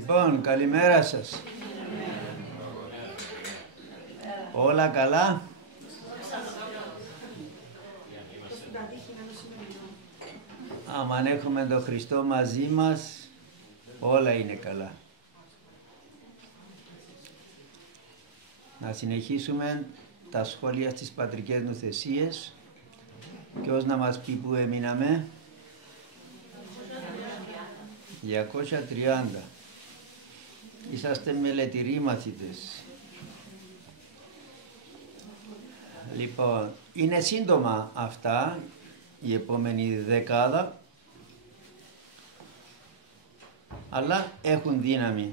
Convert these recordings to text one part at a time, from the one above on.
Λοιπόν, καλημέρα σας. Όλα καλά? Άμα έχουμε τον Χριστό μαζί μας, όλα είναι καλά. Να συνεχίσουμε τα σχόλια στις πατρικές νουθεσίες. Ποιος να μας πει που έμειναμε? 230. Είσαστε μελετηροί μαθητές. Λοιπόν, είναι σύντομα αυτά, η επόμενη δεκάδα, αλλά έχουν δύναμη.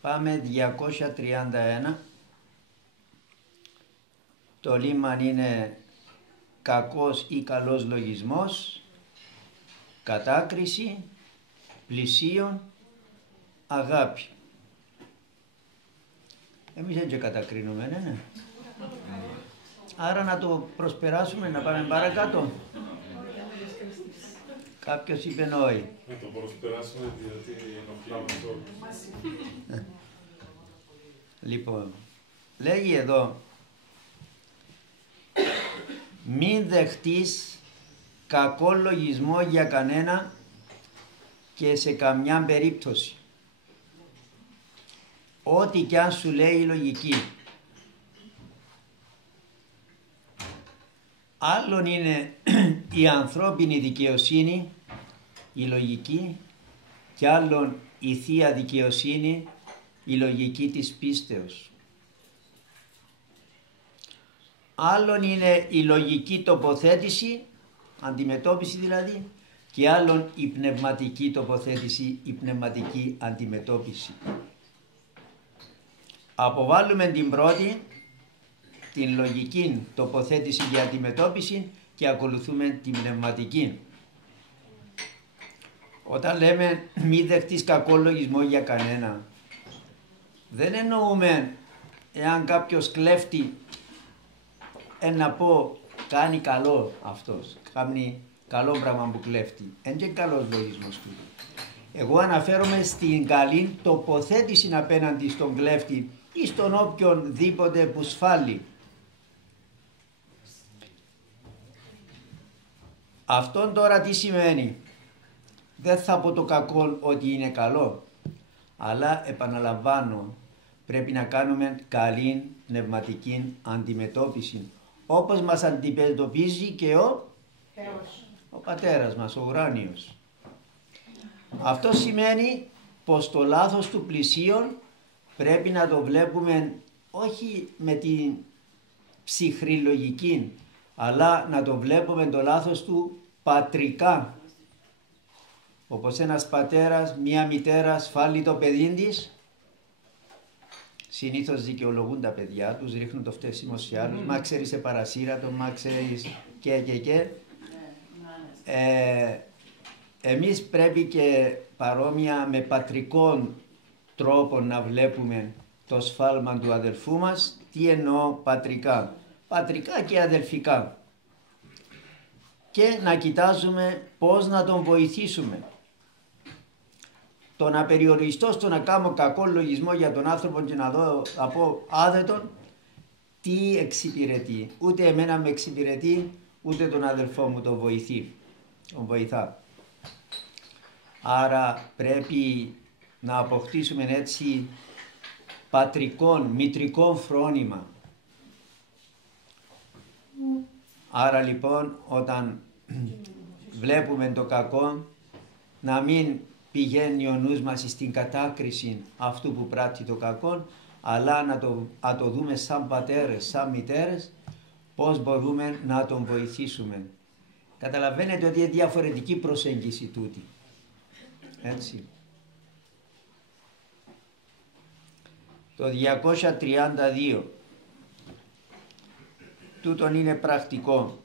Πάμε 231. Το λίμαν είναι κακός ή καλός λογισμός, κατάκριση, πλησίον, αγάπη. Εμείς έτσι κατακρίνουμε, ναι. Άρα να το προσπεράσουμε, να πάμε παρακάτω. Κάποιος είπε όχι. Να το προσπεράσουμε διότι ενοχλάμε όλους. Λοιπόν, λέγει εδώ, μην δεχτείς κακό λογισμό για κανένα και σε καμιά περίπτωση. Ό,τι κι αν σου λέει η λογική. Άλλον είναι η ανθρώπινη δικαιοσύνη, η λογική, και άλλον η θεία δικαιοσύνη, η λογική της πίστεως. Άλλον είναι η λογική τοποθέτηση, αντιμετώπιση δηλαδή, και άλλον η πνευματική τοποθέτηση, η πνευματική αντιμετώπιση. Αποβάλλουμε την πρώτη, την λογική τοποθέτηση και αντιμετώπιση, και ακολουθούμε την πνευματική. Όταν λέμε μη δεχτείς κακό λογισμό για κανένα, δεν εννοούμε εάν κάποιος κλέφτει να πω κάνει καλό αυτός, κάνει καλό πράγμα που κλέφτει. Είναι και καλός λογισμός του. Εγώ αναφέρομαι στην καλή τοποθέτηση απέναντι στον κλέφτη ή στον οποιονδήποτε που σφάλει. Αυτόν τώρα τι σημαίνει? Δεν θα πω το κακό ότι είναι καλό, αλλά επαναλαμβάνω, πρέπει να κάνουμε καλή πνευματική αντιμετώπιση, όπως μας αντιμετωπίζει και ο πατέρας μας, ο ουράνιος. Αυτό σημαίνει πως το λάθος του πλησίον πρέπει να το βλέπουμε όχι με την ψυχρή λογική, αλλά να το βλέπουμε το λάθος του πατρικά. Όπως ένας πατέρας, μία μητέρα σφάλει το παιδί της, συνήθως δικαιολογούν τα παιδιά τους, ρίχνουν το φταίξιμο σε άλλους, μα ξέρεις σε παρασύρατο, μα ξέρεις και. Εμείς πρέπει και παρόμοια με πατρικών τρόπων να βλέπουμε το σφάλμα του αδελφού μας. Τι εννοώ πατρικά? Πατρικά και αδελφικά. Και να κοιτάζουμε πώς να τον βοηθήσουμε. Το να περιοριστώ στο να κάνω κακό λογισμό για τον άνθρωπο και να δω από άδετον, τι εξυπηρετεί? Ούτε εμένα με εξυπηρετεί, ούτε τον αδελφό μου τον βοηθά. Άρα πρέπει να αποκτήσουμε έτσι πατρικών, μητρικών φρόνημα. Άρα λοιπόν όταν βλέπουμε το κακό, να μην πηγαίνει ο νους μας στην κατάκριση αυτού που πράττει το κακό, αλλά να το δούμε σαν πατέρες, σαν μητέρες, πώς μπορούμε να τον βοηθήσουμε. Καταλαβαίνετε ότι είναι διαφορετική προσέγγιση τούτη. Έτσι. Το 232. Τούτον είναι πρακτικό.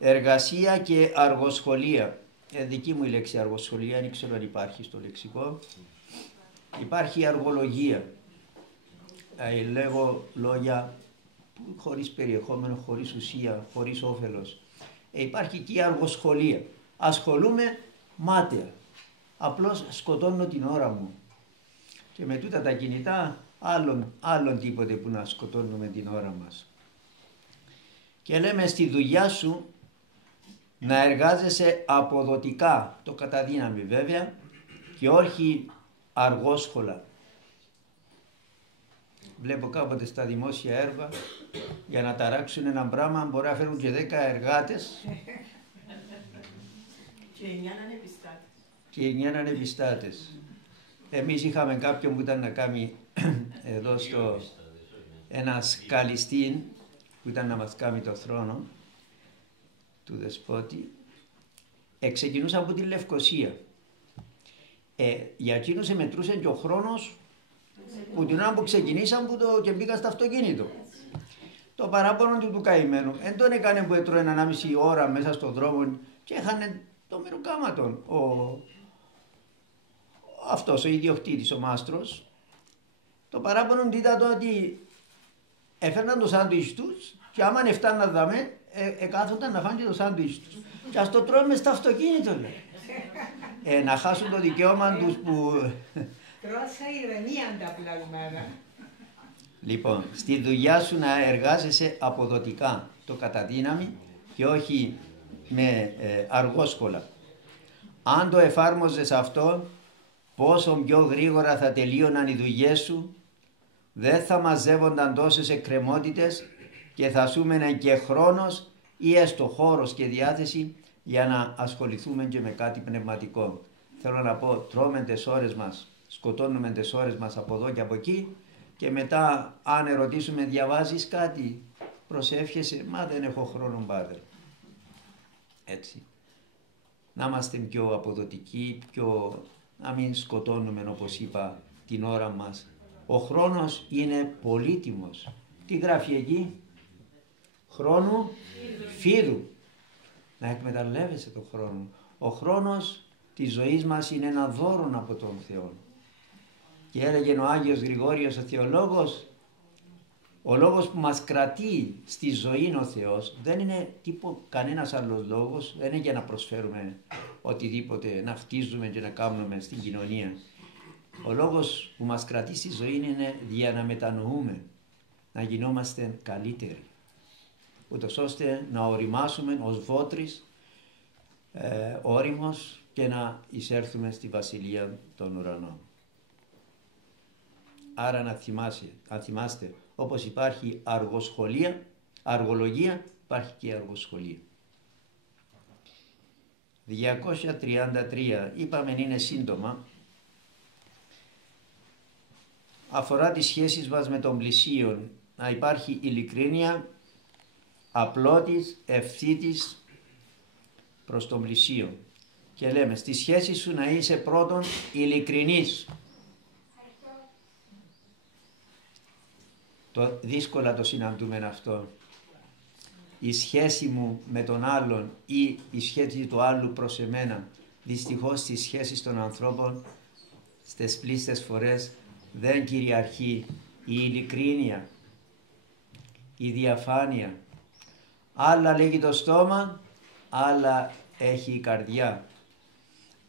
Εργασία και αργοσχολία. Δική μου η λέξη αργοσχολία, δεν ξέρω αν υπάρχει στο λεξικό. Υπάρχει αργολογία. Λέγω λόγια χωρίς περιεχόμενο, χωρίς ουσία, χωρίς όφελος. Υπάρχει και η αργοσχολία. Ασχολούμαι μάταια. Απλώς σκοτώνω την ώρα μου. Και με τούτα τα κινητά άλλον τίποτε που να σκοτώνουμε την ώρα μας. Και λέμε στη δουλειά σου να εργάζεσαι αποδοτικά, το κατά δύναμη βέβαια, και όχι αργόσχολα. Βλέπω κάποτε στα δημόσια έργα, για να ταράξουν ένα πράγμα μπορεί να φέρουν και 10 εργάτες και 9 να είναι επιστάτες. Εμείς είχαμε κάποιον που ήταν να κάνει εδώ ένα σκαλιστή που ήταν να μας κάνει το θρόνο του δεσπότη. Ξεκινούσαν από τη Λευκοσία. Για εκείνους μετρούσε και ο χρόνος που την ώρα που ξεκινήσαν και μπήκαν στο αυτοκίνητο. Το παράπονο του καημένου εν τον έκανε που έτρωε 1,5 ώρα μέσα στον δρόμο και έχανε το μεροκάματον. Αυτός ο ιδιοκτήτης, ο μάστρος, το παράπονο ήταν το ότι έφερναν το σάντουιτς τους και άμα εφτάναν δαμέ, κάθονταν να φάνε και το σάντουιτς τους. Και ας το τρώμε στο αυτοκίνητο, λέει. Να χάσουν το δικαίωμα τους που... Τρώσα ηρεμία τα πλαγμάρα. Λοιπόν, στη δουλειά σου να εργάζεσαι αποδοτικά, το κατά δύναμη και όχι με αργόσχολα. Αν το εφάρμοζες αυτό, πόσο πιο γρήγορα θα τελείωναν οι δουλειές σου, δεν θα μαζεύονταν τόσες εκκρεμότητες και θα σου μένε και χρόνος ή έστω χώρος και διάθεση για να ασχοληθούμε και με κάτι πνευματικό. Θέλω να πω, τρώμε τις ώρες μας, σκοτώνουμε τις ώρες μας από εδώ και από εκεί και μετά αν ερωτήσουμε διαβάζεις κάτι, προσεύχεσαι, μα δεν έχω χρόνο πάτερ. Έτσι. Να είμαστε πιο αποδοτικοί, να μην σκοτώνουμε όπως είπα την ώρα μας. Ο χρόνος είναι πολύτιμος. Τι γράφει εκεί? Χρόνου φίδου. Να εκμεταλλεύεσαι τον χρόνο. Ο χρόνος της ζωής μας είναι ένα δώρο από τον Θεό. Και έλεγε ο Άγιος Γρηγόριος ο Θεολόγος, ο λόγος που μας κρατεί στη ζωή ο Θεός δεν είναι κανένας άλλος λόγος, δεν είναι για να προσφέρουμε οτιδήποτε, να χτίζουμε και να κάνουμε στην κοινωνία. Ο λόγος που μας κρατεί στη ζωή είναι για να μετανοούμε, να γινόμαστε καλύτεροι, ούτως ώστε να οριμάσουμε ως βότρις όριμος και να εισέρθουμε στη Βασιλεία των Ουρανών. Άρα να θυμάστε, όπως υπάρχει αργολογία, υπάρχει και αργοσχολία. 233, είπαμε είναι σύντομα, αφορά τις σχέσεις μας με τον πλησίον, να υπάρχει ειλικρίνεια, απλότης, ευθύτης προς τον πλησίον. Και λέμε, στη σχέση σου να είσαι πρώτον ειλικρινής. Δύσκολα το συναντούμε αυτό. Η σχέση μου με τον άλλον ή η σχέση του άλλου προς εμένα. Δυστυχώς στις σχέσεις των ανθρώπων στις πλήστες φορές δεν κυριαρχεί η ειλικρίνεια, η διαφάνεια. Άλλα λέγει το στόμα, άλλα έχει η καρδιά.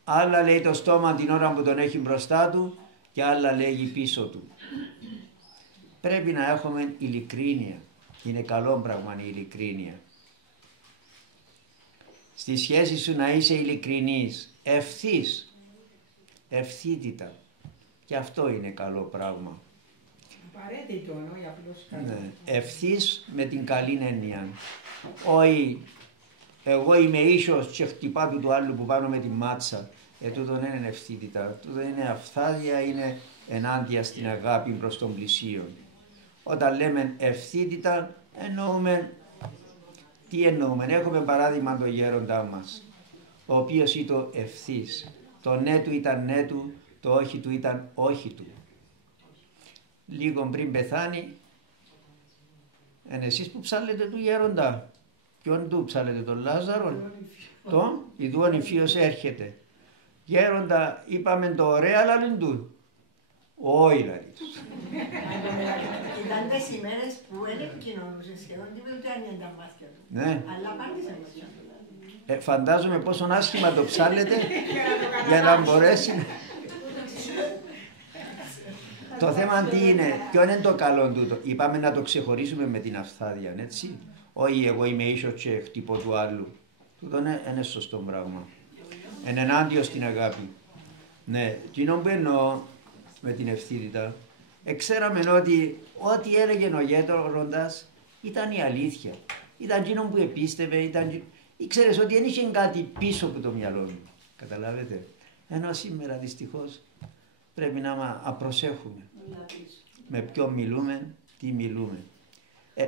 Άλλα λέει το στόμα την ώρα που τον έχει μπροστά του και άλλα λέγει πίσω του. Πρέπει να έχουμε ειλικρίνεια. Είναι καλό πράγμα η ειλικρίνεια. Στη σχέση σου να είσαι ειλικρινής, ευθύς, ευθύτητα. Και αυτό είναι καλό πράγμα. Απαραίτητο, όχι απλώς καλό. Ναι. Ευθύς με την καλή έννοια. Όχι, εγώ είμαι ίσος και χτυπά του άλλου που πάνω με τη μάτσα. Τούτο δεν είναι ευθύτητα. Τούτο είναι αυθάδεια, είναι ενάντια στην αγάπη προς τον πλησίον. Όταν λέμε ευθύτητα εννοούμε, τι εννοούμε? Έχουμε παράδειγμα τον γέροντά μας, ο οποίος ήταν ευθύς. Το ναι του ήταν ναι του, το όχι του ήταν όχι του. Λίγο πριν πεθάνει, εσείς που ψάλετε του γέροντα? Ποιον του ψάλετε, τον Λάζαρο? Τον ιδούον υφίος έρχεται. Γέροντα, είπαμε το ωραία, αλλά λεν του. Όχι, δηλαδή τους. Ήταν τις ημέρες που δεν επικοινωνούσε σχεδόν τίποτα, ούτε άνοιγαν τα μάτια του. Ναι. Αλλά απάντησε μας. Φαντάζομαι πόσο άσχημα το ψάλετε για να μπορέσει. Το θέμα τι είναι, ποιο είναι το καλό τούτο. Είπαμε να το ξεχωρίσουμε με την αυθάδεια, έτσι. Όχι, εγώ είμαι ίσος και χτυπώ του άλλου. Τούτο είναι σωστό πράγμα. Είναι ενάντια στην αγάπη. Ναι, εκείνο που εννοώ με την ευθύτητα, ξέραμε ότι ό,τι έλεγε ο γέροντας ήταν η αλήθεια. Ήταν εκείνο που επίστευε, ήξερες ότι δεν είχε κάτι πίσω από το μυαλό μου. Καταλάβετε. Ενώ σήμερα δυστυχώς πρέπει να απροσέχουμε. Με ποιον μιλούμε, τι μιλούμε.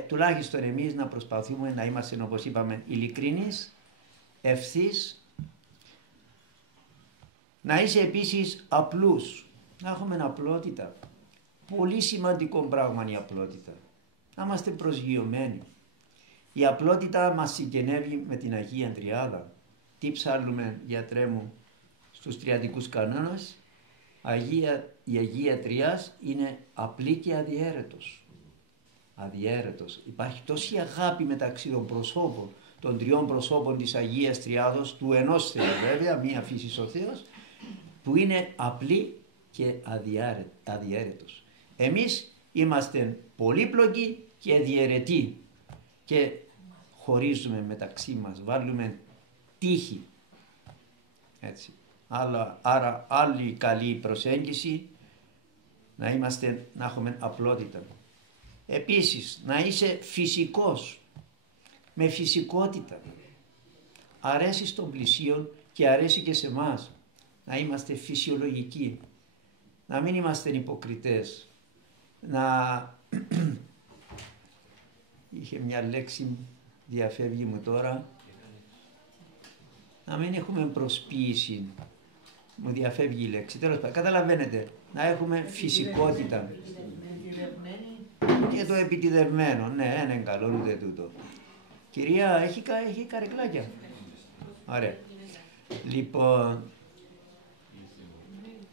Τουλάχιστον εμείς να προσπαθούμε να είμαστε, όπως είπαμε, ειλικρινείς, ευθύς, να είσαι επίσης απλούς, να έχουμε απλότητα. Πολύ σημαντικό πράγμα είναι η απλότητα. Να είμαστε προσγειωμένοι. Η απλότητα μας συγγενεύει με την Αγία Τριάδα. Τι ψάλλουμε, γιατρέ μου, στους τριαδικούς κανόνες? Η Αγία Τριάς είναι απλή και αδιέρετος. Αδιέρετος. Υπάρχει τόση αγάπη μεταξύ των προσώπων, των τριών προσώπων της Αγίας Τριάδος, του ενός Θεού βέβαια, μία φύση ο Θεός, που είναι απλή και αδιέρετος. Εμείς είμαστε πολύπλοκοι και διαιρετοί και χωρίζουμε μεταξύ μας, βάλουμε τύχη. Έτσι. Άρα άλλη καλή προσέγγιση να έχουμε απλότητα. Επίσης να είσαι φυσικός, με φυσικότητα. Αρέσει στον πλησίον και αρέσει και σε εμάς. Να είμαστε φυσιολογικοί, να μην είμαστε υποκριτές. Είχε μια λέξη, διαφεύγει μου τώρα, να μην έχουμε προσποίηση. Μου διαφεύγει η λέξη. Τέλος πάντων, καταλαβαίνετε, να έχουμε φυσικότητα. Και το επιτιδευμένο, ναι, δεν είναι καλό ούτε τούτο. Κυρία, έχει καρεκλάκια. Ωραία. Λοιπόν,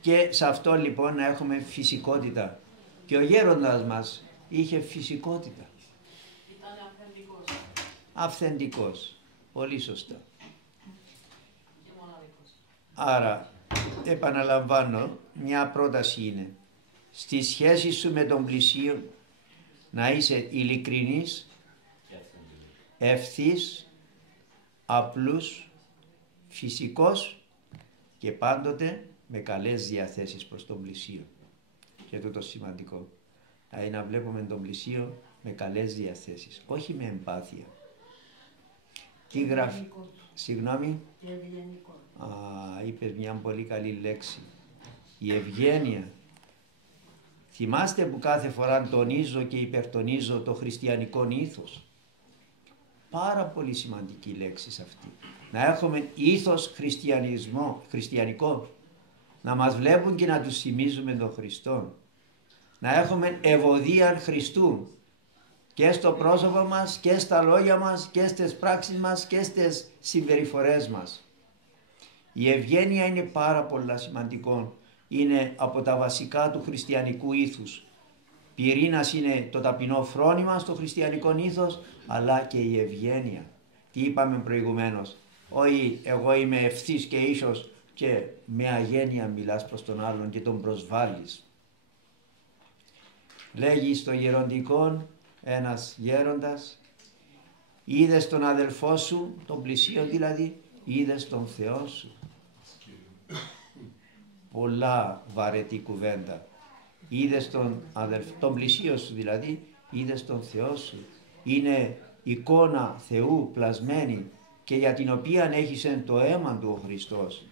και σε αυτό λοιπόν να έχουμε φυσικότητα. Και ο γέροντας μας είχε φυσικότητα. Ήταν αυθεντικός. Αυθεντικός. Πολύ σωστά. Και μοναδικός. Άρα, επαναλαμβάνω, μια πρόταση είναι στη σχέση σου με τον πλησίον να είσαι ειλικρινής, ευθύς, απλούς, φυσικός και πάντοτε με καλές διαθέσεις προς τον πλησίον. Και τούτο σημαντικό. Δηλαδή να βλέπουμε τον πλησίον με καλές διαθέσεις, όχι με εμπάθεια. Τι γράφει, συγγνώμη, είπες μια πολύ καλή λέξη, η ευγένεια. Θυμάστε που κάθε φορά τονίζω και υπερτονίζω το χριστιανικό ήθος. Πάρα πολύ σημαντική λέξη σε αυτή. Να έχουμε ήθος χριστιανικό. Να μας βλέπουν και να τους θυμίζουμε τον Χριστό. Να έχουμε ευωδίαν Χριστού. Και στο πρόσωπο μας και στα λόγια μας και στις πράξεις μας και στις συμπεριφορές μας. Η ευγένεια είναι πάρα πολύ σημαντικό. Είναι από τα βασικά του χριστιανικού ήθους. Πυρήνας είναι το ταπεινό φρόνημα στο χριστιανικό ήθος, αλλά και η ευγένεια. Τι είπαμε προηγουμένως, όχι εγώ είμαι ευθύς και ίσος και με αγένεια μιλάς προς τον άλλον και τον προσβάλλεις. Λέγει στο γεροντικό ένας γέροντας, είδες τον αδελφό σου, τον πλησίο δηλαδή, είδες τον Θεό σου. Πολλά βαρετή κουβέντα. Είδες τον πλησίο σου δηλαδή, είδες τον Θεό σου. Είναι εικόνα Θεού πλασμένη και για την οποία έχεις το αίμα του ο Χριστός.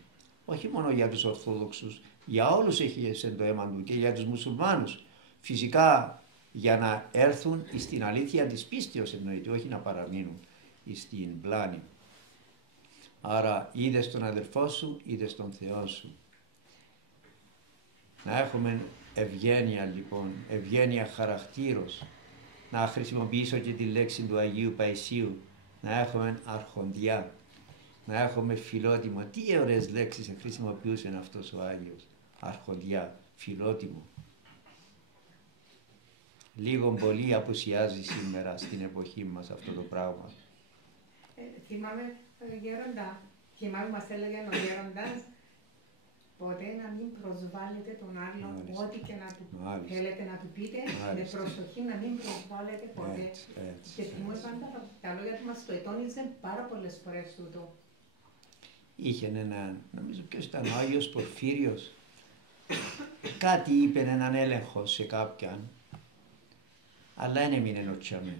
Όχι μόνο για τους Ορθόδοξους, για όλους έχεις το αίμα του και για τους μουσουλμάνους. Φυσικά για να έρθουν στην αλήθεια της πίστεως εννοείται, όχι να παραμείνουν στην πλάνη. Άρα είδες τον αδελφό σου, είδες τον Θεό σου. Να έχουμε ευγένεια λοιπόν, ευγένεια χαρακτήρος. Να χρησιμοποιήσω και τη λέξη του Αγίου Παϊσίου, να έχουμε αρχοντιά, να έχουμε φιλότιμο. Τι ωραίες λέξεις χρησιμοποιούσε αυτός ο Άγιος. Αρχοντιά, φιλότιμο. Λίγο πολύ απουσιάζει σήμερα στην εποχή μας αυτό το πράγμα. Θυμάμαι Γέροντα, θυμάμαι μας έλεγε ο γέροντας, ποτέ να μην προσβάλλετε τον άλλον, Μάλιστα. ό,τι και να του Μάλιστα. θέλετε να του πείτε, με Μάλιστα. προσοχή να μην προσβάλλετε ποτέ. Έτσι. Και θυμούμαι πάντα τα λόγια του μας το ετώνιζε πάρα πολλές φορές τούτο. Είχε ένα, νομίζω ποιος ήταν, ο Άγιος Πορφύριος. Κάτι είπε έναν έλεγχο σε κάποιον, αλλά δεν έμεινε ο τσάμε.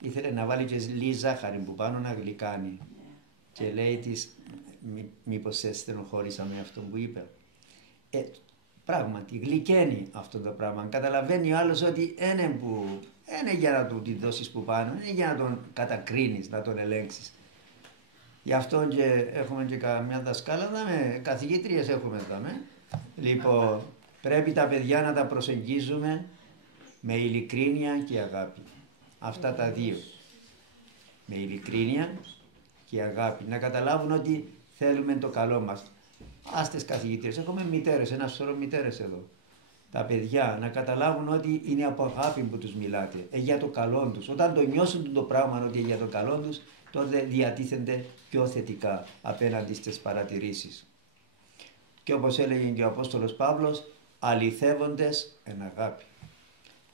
Ήθελε να βάλει και λίγη ζάχαρη που πάνω να γλυκάνει. Και λέει της, μήπως σε στενοχώρησα με αυτό που είπε. Πράγματι, γλυκαίνει αυτό το πράγμα. Καταλαβαίνει ο άλλος ότι είναι για να του τη δώσεις που πάνω, είναι για να τον κατακρίνεις, να τον ελέγξεις. Γι' αυτό και έχουμε και μια δασκάλα, καθηγήτριες έχουμε δάμε. Λοιπόν, πρέπει τα παιδιά να τα προσεγγίζουμε με ειλικρίνεια και αγάπη. Αυτά τα δύο. Με ειλικρίνεια και αγάπη. Να καταλάβουν ότι θέλουμε το καλό μας. Άστες καθηγητές, έχουμε μητέρες, ένα σωρό μητέρες εδώ. Τα παιδιά να καταλάβουν ότι είναι από αγάπη που τους μιλάτε, για το καλό τους. Όταν το νιώσουν το πράγμα ότι για το καλό τους, τότε διατίθενται πιο θετικά απέναντι στις παρατηρήσεις. Και όπως έλεγε και ο Απόστολος Παύλος, αληθεύοντες εν αγάπη.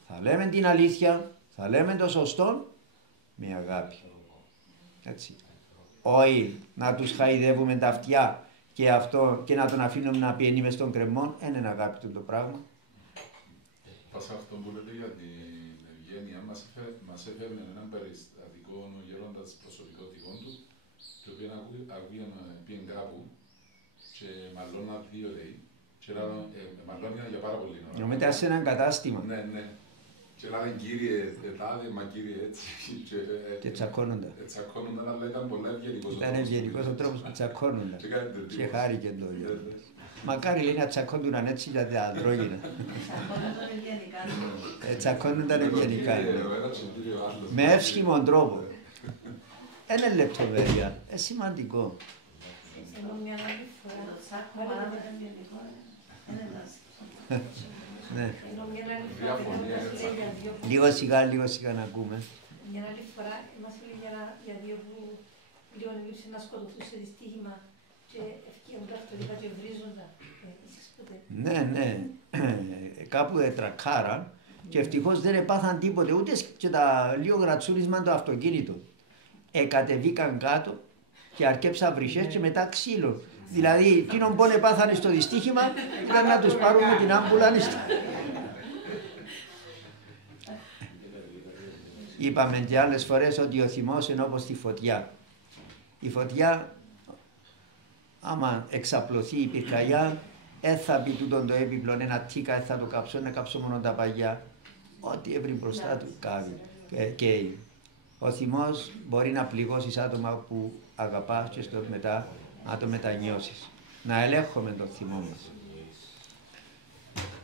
Θα λέμε την αλήθεια, θα λέμε το σωστό με αγάπη. Έτσι. Όχι να τους χαϊδεύουμε τα αυτιά και να τον αφήνουμε να πιένει μες στον κρεμό, είναι αγάπη του το πράγμα. Πάσα αυτό που λέτε για την ευγένεια, μας έφερε έναν περιστατικό ο γέροντας προσωπικότητων του, το οποίο πήγαινε κάπου και μαλλώνα 2 λέει, και μαλλώνια για πάρα πολύ ώρα. Μετά σε έναν κατάστημα. Ναι. Και λένε κύριε τάδε, μα κύριε έτσι. Και τσακώνονταν. Τσακώνονταν, αλλά ήταν πολλά ευγενικός. Ήταν ευγενικός ο τρόπος που τσακώνονταν. Και χάρηκε το ίδιο. Ναι. Μακάρι λέει να τσακώνονταν έτσι για τα αντρόγυνα. Τσακώνονταν ευγενικά. Τσακώνονταν ευγενικά. Με εύσχυμον τρόπο. Ένα λεπτομέρεια. Σημαντικό. Ενώ μια άλλη φορά το τσάκωμα ήταν ευγενικό. Ναι. Ενώ μια άλλη φορά μας λέει για δύο. Λίγο σιγά να ακούμε. Μια άλλη φορά μας λέει για δύο που λίγο λείψε να σκοτωθούν σε δυστύχημα και ευκαιρούν ταυτότητα και βρίζοντα. Ναι. Κάπου τρακάραν και ευτυχώς δεν επάθαν τίποτε, ούτε και τα λίγο γρατσούρισμα το αυτοκίνητο. Κατεβήκαν κάτω και αρκέψαν βρυσές και μετά ξύλο. Δηλαδή, εκείνον που επάθανε στο δυστύχημα ήταν να τους πάρουμε την άμπουλανση. Είπαμε και άλλες φορές ότι ο θυμός είναι όπως τη φωτιά. Η φωτιά, άμα εξαπλωθεί η πυρκαγιά, θα πει τούτον το έπιπλον ένα τίκα, θα το κάψω, να κάψω μόνο τα παγιά. Ό,τι έβρι μπροστά του κάβει. Και ο θυμός μπορεί να πληγώσεις άτομα που αγαπάς και στο μετά να το μετανιώσεις. Να ελέγχουμε το θυμό μας.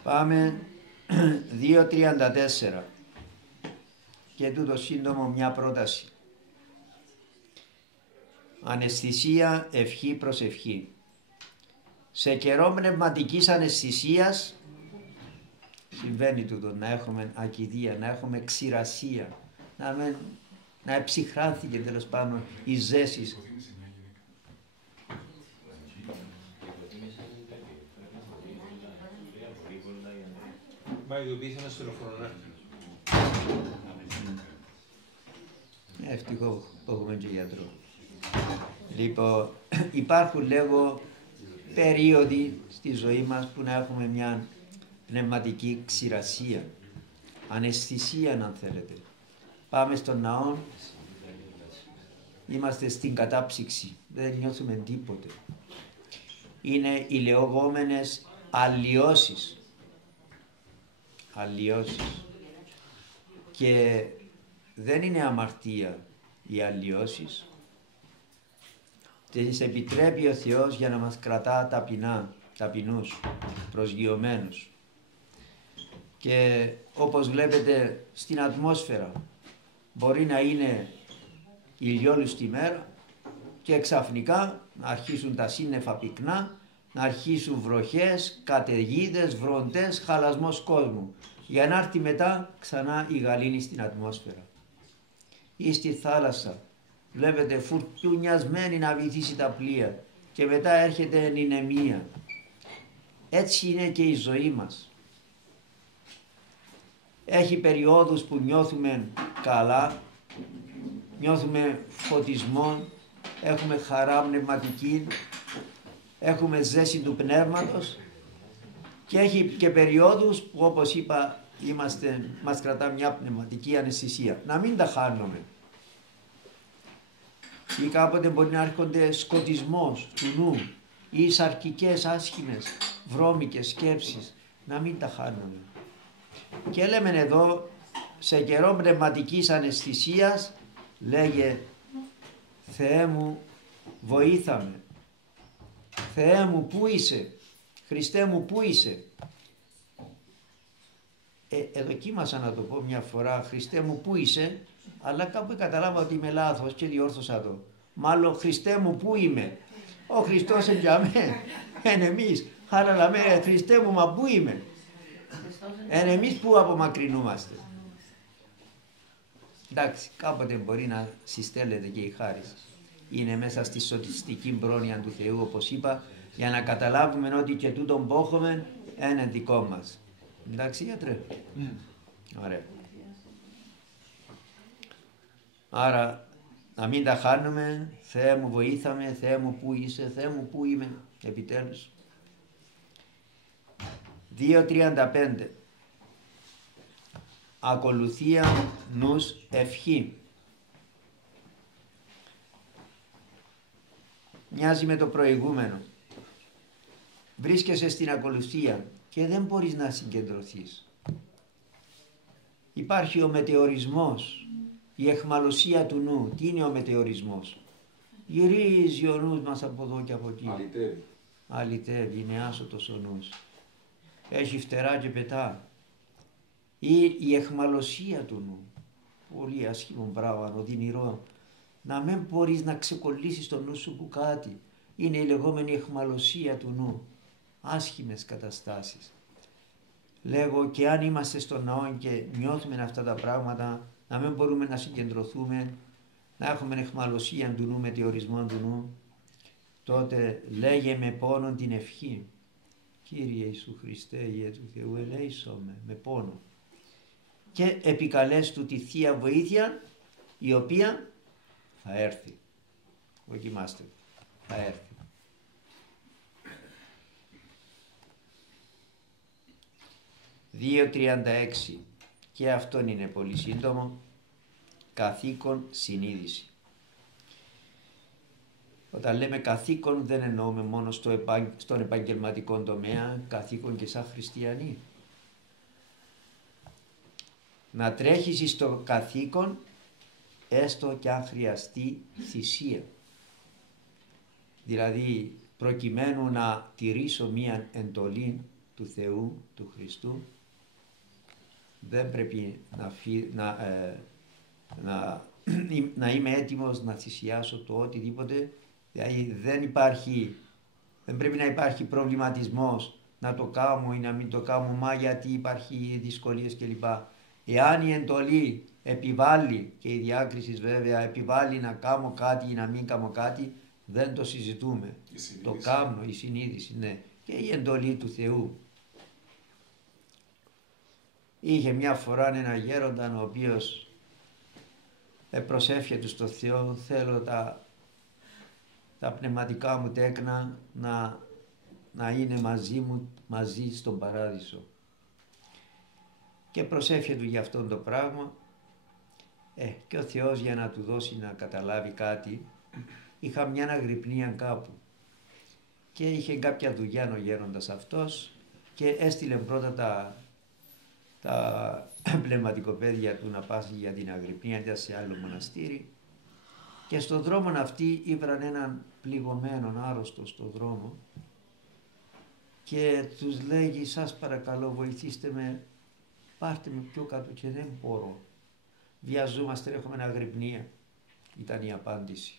Πάμε 2.34 και τούτο σύντομο μια πρόταση. Αναισθησία, ευχή, προσευχή. Σε καιρό πνευματικής αναισθησίας συμβαίνει τούτο, να έχουμε ακηδία, να έχουμε ξηρασία, να εψυχράνθηκε τέλος πάντων η ζέση. Μα ειδοποιήσαμε στο τηλεφωνό. Ευτυχώς που έχουμε και γιατρό. Λοιπόν, υπάρχουν λέγω περίοδοι στη ζωή μας που να έχουμε μια πνευματική ξηρασία, αναισθησία αν θέλετε. Πάμε στον ναό, είμαστε στην κατάψυξη, δεν νιώθουμε τίποτε. Είναι οι λεγόμενες αλλοιώσεις. Και δεν είναι αμαρτία οι αλλοιώσεις. Τις επιτρέπει ο Θεός για να μας κρατά ταπεινούς, προσγειωμένους. Και όπως βλέπετε στην ατμόσφαιρα μπορεί να είναι ηλιόλουστη μέρα και ξαφνικά να αρχίσουν τα σύννεφα πυκνά, να αρχίσουν βροχές, καταιγίδες, βροντές, χαλασμός κόσμου, για να έρθει μετά ξανά η γαλήνη στην ατμόσφαιρα. Ή στη θάλασσα βλέπετε, φουρτουνιασμένη να βυθίσει τα πλοία και μετά έρχεται ενηνεμία. Έτσι είναι και η ζωή μας. Έχει περιόδους που νιώθουμε καλά, νιώθουμε φωτισμό, έχουμε χαρά πνευματική, έχουμε ζέση του πνεύματος και έχει και περιόδους που, όπως είπα, μας κρατά μια πνευματική αναισθησία. Να μην τα χάνουμε. Ή κάποτε μπορεί να έρχονται σκοτισμός του νου ή σαρκικές, άσχημες, βρώμικες σκέψεις. Να μην τα χάνουμε. Και λέμε εδώ, σε καιρό πνευματικής αναισθησίας, λέγε Θεέ μου βοήθαμε, Θεέ μου πού είσαι, Χριστέ μου πού είσαι. Δοκίμασα να το πω μια φορά, Χριστέ μου πού είσαι, αλλά κάπου καταλάβα ότι είμαι λάθος και διόρθωσα το. Μάλλον Χριστέ μου πού είμαι. Ο Χριστός είναι για μέ, εν εμείς. Άρα λέμε Χριστέ μου μα πού είμαι. Εν εμείς πού απομακρυνούμαστε. Εντάξει, κάποτε μπορεί να συστέλλεται και η χάρη. Είναι μέσα στη σωτιστική πρόνοια του Θεού, όπως είπα, για να καταλάβουμε ότι και τούτον που έχουμε είναι δικό μας. Εντάξει, γιατρέ. Ωραία. Άρα να μην τα χάνουμε. Θεέ μου βοήθαμε, Θεέ μου πού είσαι, Θεέ μου πού είμαι, επιτέλους. 2.35. Ακολουθία νους ευχή. Μοιάζει με το προηγούμενο. Βρίσκεσαι στην ακολουθία και δεν μπορείς να συγκεντρωθείς. Υπάρχει ο μετεωρισμός, η αιχμαλωσία του νου. Τι είναι ο μετεωρισμός? Γυρίζει ο νους μας από εδώ και από εκεί. Αλητεύει, είναι άσωτος ο νους. Έχει φτερά και πετά. Ή η αιχμαλωσία του νου. Πολύ άσχημο πράγμα, οδυνηρό. Να μην μπορείς να ξεκολλήσεις το νου σου που κάτι. Είναι η λεγόμενη αιχμαλωσία του νου. Άσχημες καταστάσεις. Λέγω, και αν είμαστε στον ναό και νιώθουμε αυτά τα πράγματα, να μην μπορούμε να συγκεντρωθούμε, να έχουμε αιχμαλωσία του νου, μετεωρισμό του νου, τότε λέγε με πόνο την ευχή. Κύριε Ιησού Χριστέ, Υιέ του Θεού, ελέησό με πόνο. Και επικαλές του τη Θεία Βοήθεια, η οποία θα έρθει. Δοκιμάστε, θα έρθει. ...2.36 και αυτόν είναι πολύ σύντομο. Καθήκον συνείδηση. Όταν λέμε καθήκον δεν εννοούμε μόνο στον επαγγελματικό τομέα, καθήκον και σαν χριστιανοί. Να τρέχεις στο καθήκον έστω και αν χρειαστεί θυσία. Δηλαδή προκειμένου να τηρήσω μία εντολή του Θεού, του Χριστού, δεν πρέπει να είμαι έτοιμος να θυσιάσω το οτιδήποτε. Δηλαδή δεν πρέπει να υπάρχει προβληματισμός να το κάνω ή να μην το κάνω, μα γιατί υπάρχει δυσκολίες κλπ. Εάν η εντολή επιβάλλει, και η διάκριση βέβαια επιβάλλει να κάνω κάτι ή να μην κάνω κάτι, δεν το συζητούμε. Το κάνω, η συνείδηση, ναι. Και η εντολή του Θεού. Είχε μια φορά ένα γέροντα ο οποίος προσεύχεται στο Θεό, θέλω τα πνευματικά μου τέκνα να είναι μαζί μου, μαζί στον παράδεισο. Και προσεύχεται για αυτόν το πράγμα και ο Θεός, για να του δώσει να καταλάβει κάτι, είχα μια αγρυπνία κάπου και είχε κάποια δουλειά ο γέροντας αυτός και έστειλε πρώτα τα πνευματικοπαίδια του να πάσει για την αγρυπνία, ήταν σε άλλο μοναστήρι, και στον δρόμο αυτοί ήβραν έναν πληγωμένο άρρωστο στον δρόμο και τους λέγει, σας παρακαλώ βοηθήστε με, πάρτε με πιο κάτω, και δεν μπορώ, βιαζόμαστε, έχουμε αγρυπνία, ήταν η απάντηση.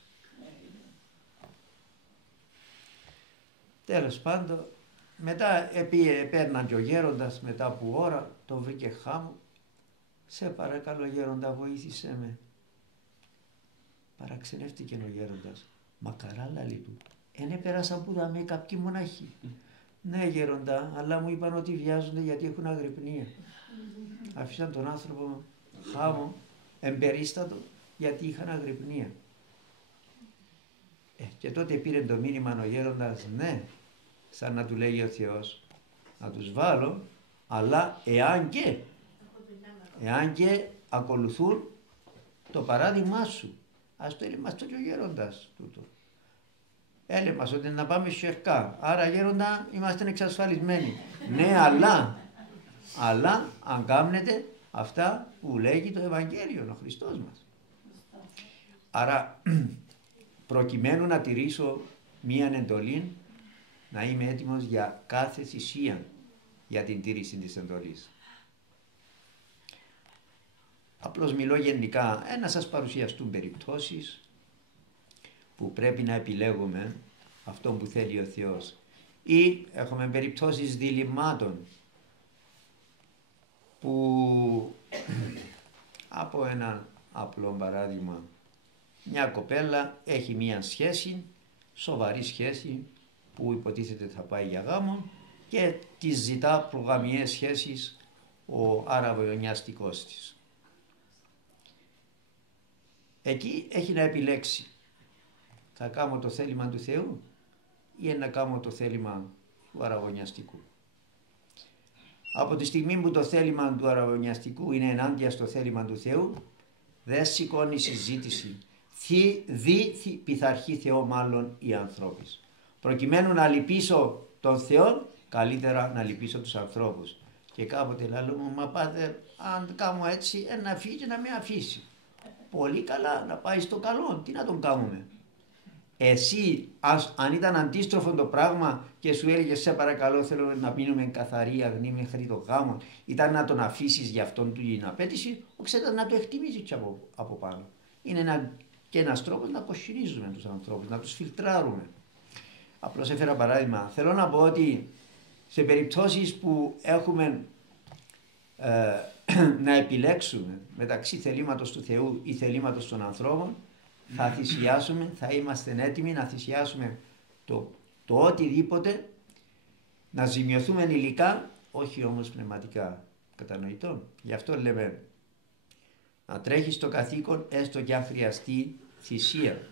Τέλος πάντων, μετά επέρναν και ο γέροντας, μετά από ώρα το βρήκε χάμω, σε παρακαλώ γέροντα βοήθησέ με. Παραξενεύτηκε ο γέροντας. Μακαρά, λαλή του. Πέρασαν που δαμε κάποιοι μοναχοί. Ναι, γέροντα, αλλά μου είπαν ότι βιάζονται γιατί έχουν αγρυπνία. Αφήσαν τον άνθρωπο χάμω, εμπερίστατο, γιατί είχαν αγρυπνία. Και τότε πήρε το μήνυμα ο γέροντας, ναι, σαν να του λέγει ο Θεός, να τους βάλω, αλλά εάν και ακολουθούν το παράδειγμά σου. Ας το έλεγε μας το και ο γέροντας τούτο. Έλεγε μας ότι να πάμε σιερκά. Άρα γέροντα είμαστε εξασφαλισμένοι. Ναι, αλλά αν κάνετε αυτά που λέγει το Ευαγγέλιο, ο Χριστός μας. Άρα προκειμένου να τηρήσω μία εντολή, να είμαι έτοιμος για κάθε θυσία για την τήρηση της εντολής. Απλώς μιλώ γενικά, να σας παρουσιαστούν περιπτώσεις που πρέπει να επιλέγουμε αυτό που θέλει ο Θεός. Ή έχουμε περιπτώσεις διλημμάτων που, από ένα απλό παράδειγμα, μια κοπέλα έχει μια σχέση, σοβαρή σχέση, που υποτίθεται θα πάει για γάμο και της ζητά προγαμιές σχέσεις ο αραβωνιαστικός της. Εκεί έχει να επιλέξει, θα κάνω το θέλημα του Θεού ή να κάνω το θέλημα του αραβωνιαστικού. Από τη στιγμή που το θέλημα του αραβωνιαστικού είναι ενάντια στο θέλημα του Θεού, δεν σηκώνει συζήτηση. Πειθαρχεί Θεό μάλλον οι ανθρώπους. Προκειμένου να λυπήσω τον Θεό, καλύτερα να λυπήσω τους ανθρώπους. Και κάποτε λέω μου, μα πάτερ, αν κάνω έτσι, να φύγει και να με αφήσει. Πολύ καλά, να πάει στο καλό, τι να τον κάνουμε. Εσύ, αν ήταν αντίστροφο το πράγμα και σου έλεγε σε παρακαλώ θέλω να μείνουμε καθαροί αγνοί μέχρι το γάμο, ήταν να τον αφήσεις για αυτόν την απέτηση, ξέρετε να το εκτιμήσεις από πάνω. Είναι και ένας τρόπος να κοσκινίζουμε τους ανθρώπους, να τους φιλτράρουμε. Απλώς έφερα παράδειγμα. Θέλω να πω ότι σε περιπτώσεις που έχουμε να επιλέξουμε μεταξύ θελήματος του Θεού ή θελήματος των ανθρώπων, θα θυσιάσουμε, θα είμαστε έτοιμοι να θυσιάσουμε το οτιδήποτε, να ζημιωθούμε υλικά, όχι όμως πνευματικά. Κατανοητό. Γι' αυτό λέμε να τρέχεις το καθήκον έστω και αν χρειαστεί θυσία.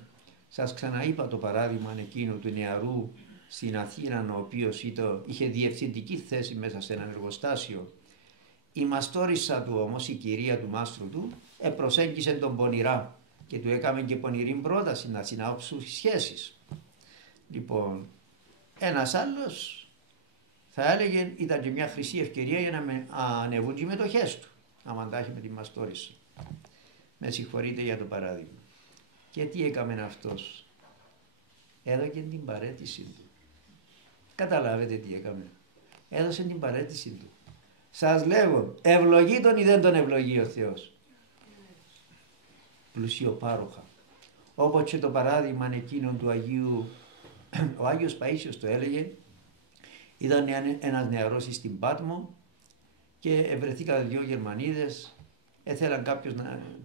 Σας ξαναείπα το παράδειγμα εκείνο του νεαρού στην Αθήνα, ο οποίος είχε διευθυντική θέση μέσα σε ένα εργοστάσιο. Η μαστόρισα του όμως, η κυρία του μάστρου του, προσέγγισε τον πονηρά και του έκαμε και πονηρή πρόταση να συνάψουν σχέσεις. Λοιπόν, ένας άλλος θα έλεγε ήταν και μια χρυσή ευκαιρία για να ανεβούν και οι μετοχές του, να μαντάχει με τη μαστόρισα. Με συγχωρείτε για το παράδειγμα. Και τι έκαμε αυτός? Έδωκε την παρέτηση του. Καταλάβετε τι έκαμε? Έδωσε την παρέτηση του. Σας λέγω, ευλογεί τον ή δεν τον ευλογεί ο Θεός? Πλουσιοπάροχα. Όπως και το παράδειγμα εκείνον του Αγίου, ο Άγιος Παΐσιος το έλεγε, ήταν ένας νεαρός στην Πάτμο και βρεθήκαν δύο Γερμανίδες, έθελαν κάποιος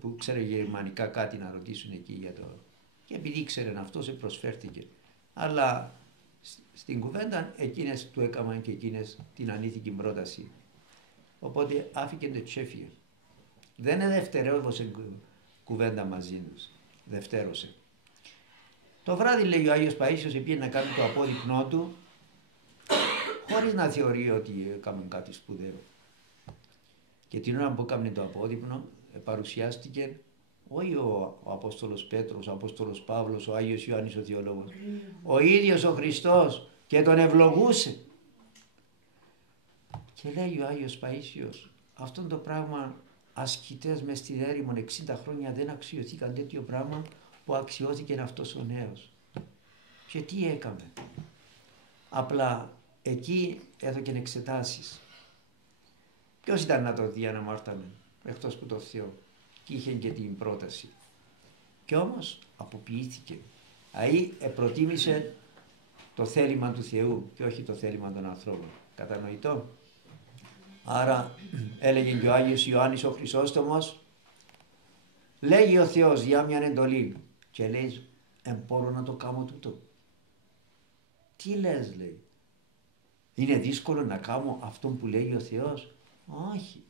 που ξέρει γερμανικά κάτι να ρωτήσουν εκεί για το... Και επειδή ήξερε αυτό, σε προσφέρθηκε. Αλλά στην κουβέντα εκείνες του έκαναν και εκείνες την ανήθικη πρόταση. Οπότε άφηκε το τσέφιο. Δεν δευτερεύωσε κουβέντα μαζί τους. Δευτέρωσε. Το βράδυ, λέει ο Άγιος Παΐσιος, πήγε να κάνει το απόδειπνό του, χωρίς να θεωρεί ότι έκαναν κάτι σπουδαίο. Και την ώρα που έκανε το απόδειπνο, παρουσιάστηκε όχι ο Απόστολος Πέτρος, ο Απόστολος Παύλος, ο Άγιος Ιωάννης ο Θεολόγος, ο ίδιος ο Χριστός, και τον ευλογούσε. Και λέει ο Άγιος Παΐσιος, αυτόν το πράγμα ασκητές μες στη έρημον 60 χρόνια δεν αξιωθήκαν τέτοιο πράγμα που αξιώθηκε αυτός ο νέος. Και τι έκαμε? Απλά εκεί έδωκε εξετάσεις. Ποιος ήταν να το δει αν αμάρταμε, εκτός που το Θεό? Και είχε και την πρόταση. Και όμως αποποιήθηκε. Αΐ προτίμησε το θέλημα του Θεού και όχι το θέλημα των ανθρώπων. Κατανοητό? Άρα έλεγε και ο Άγιος Ιωάννης ο Χρυσόστομος, λέγει ο Θεός για μια εντολή, και λέει μπορώ να το κάνω τούτο. Τι λες, λέει. Είναι δύσκολο να κάνω αυτό που λέει ο Θεός. Όχι.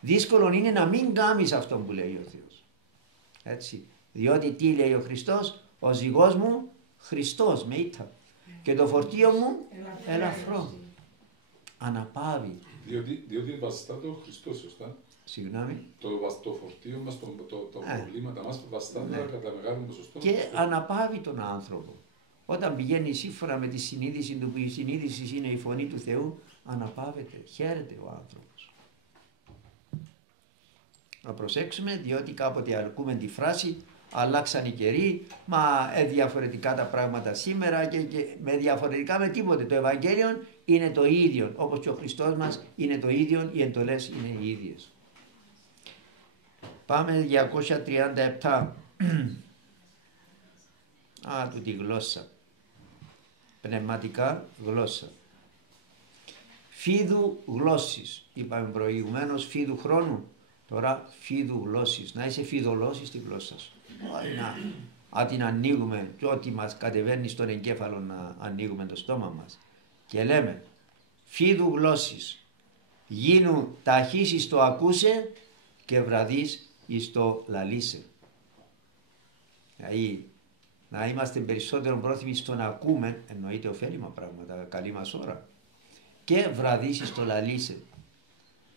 Δύσκολο είναι να μην κάνεις αυτό που λέει ο Θεός. Έτσι. Διότι τι λέει ο Χριστός, ο ζυγός μου Χριστός με ήττα και το φορτίο μου ελαφρό. Αναπαύει. Διότι βαστά το Χριστός, σωστά. Συγγνώμη. Το φορτίο μας, τα προβλήματα μας βαστά κατά μεγάλο ποσοστό. Και αναπαύει τον άνθρωπο. Όταν πηγαίνει σύμφωνα με τη συνείδηση του, που η συνείδηση είναι η φωνή του Θεού, αναπαύεται, χαίρεται ο άνθρωπος. Να προσέξουμε, διότι κάποτε ακούμε τη φράση αλλάξαν οι καιροί, μα διαφορετικά τα πράγματα σήμερα και με διαφορετικά με τίποτε. Το Ευαγγέλιο είναι το ίδιο, όπως και ο Χριστός μας είναι το ίδιο, οι εντολές είναι οι ίδιες. Πάμε 237. Τούτη γλώσσα. Πνευματικά γλώσσα. Φίδου γλώσσης. Είπαμε προηγουμένως φίδου χρόνου. Τώρα φίδου γλώσσης. Να είσαι φιδωλός στη γλώσσα σου. Αν την ανοίγουμε και ό,τι μας κατεβαίνει στον εγκέφαλο να ανοίγουμε το στόμα μας. Και λέμε φίδου γλώσσης. Γίνου ταχύς εις το ακούσε και βραδείς εις το λαλίσε. Δηλαδή να είμαστε περισσότερο πρόθυμοι στο να ακούμε, εννοείται ωφέλιμα πράγματα, καλή μας ώρα. Και βραδείς εις το λαλίσε.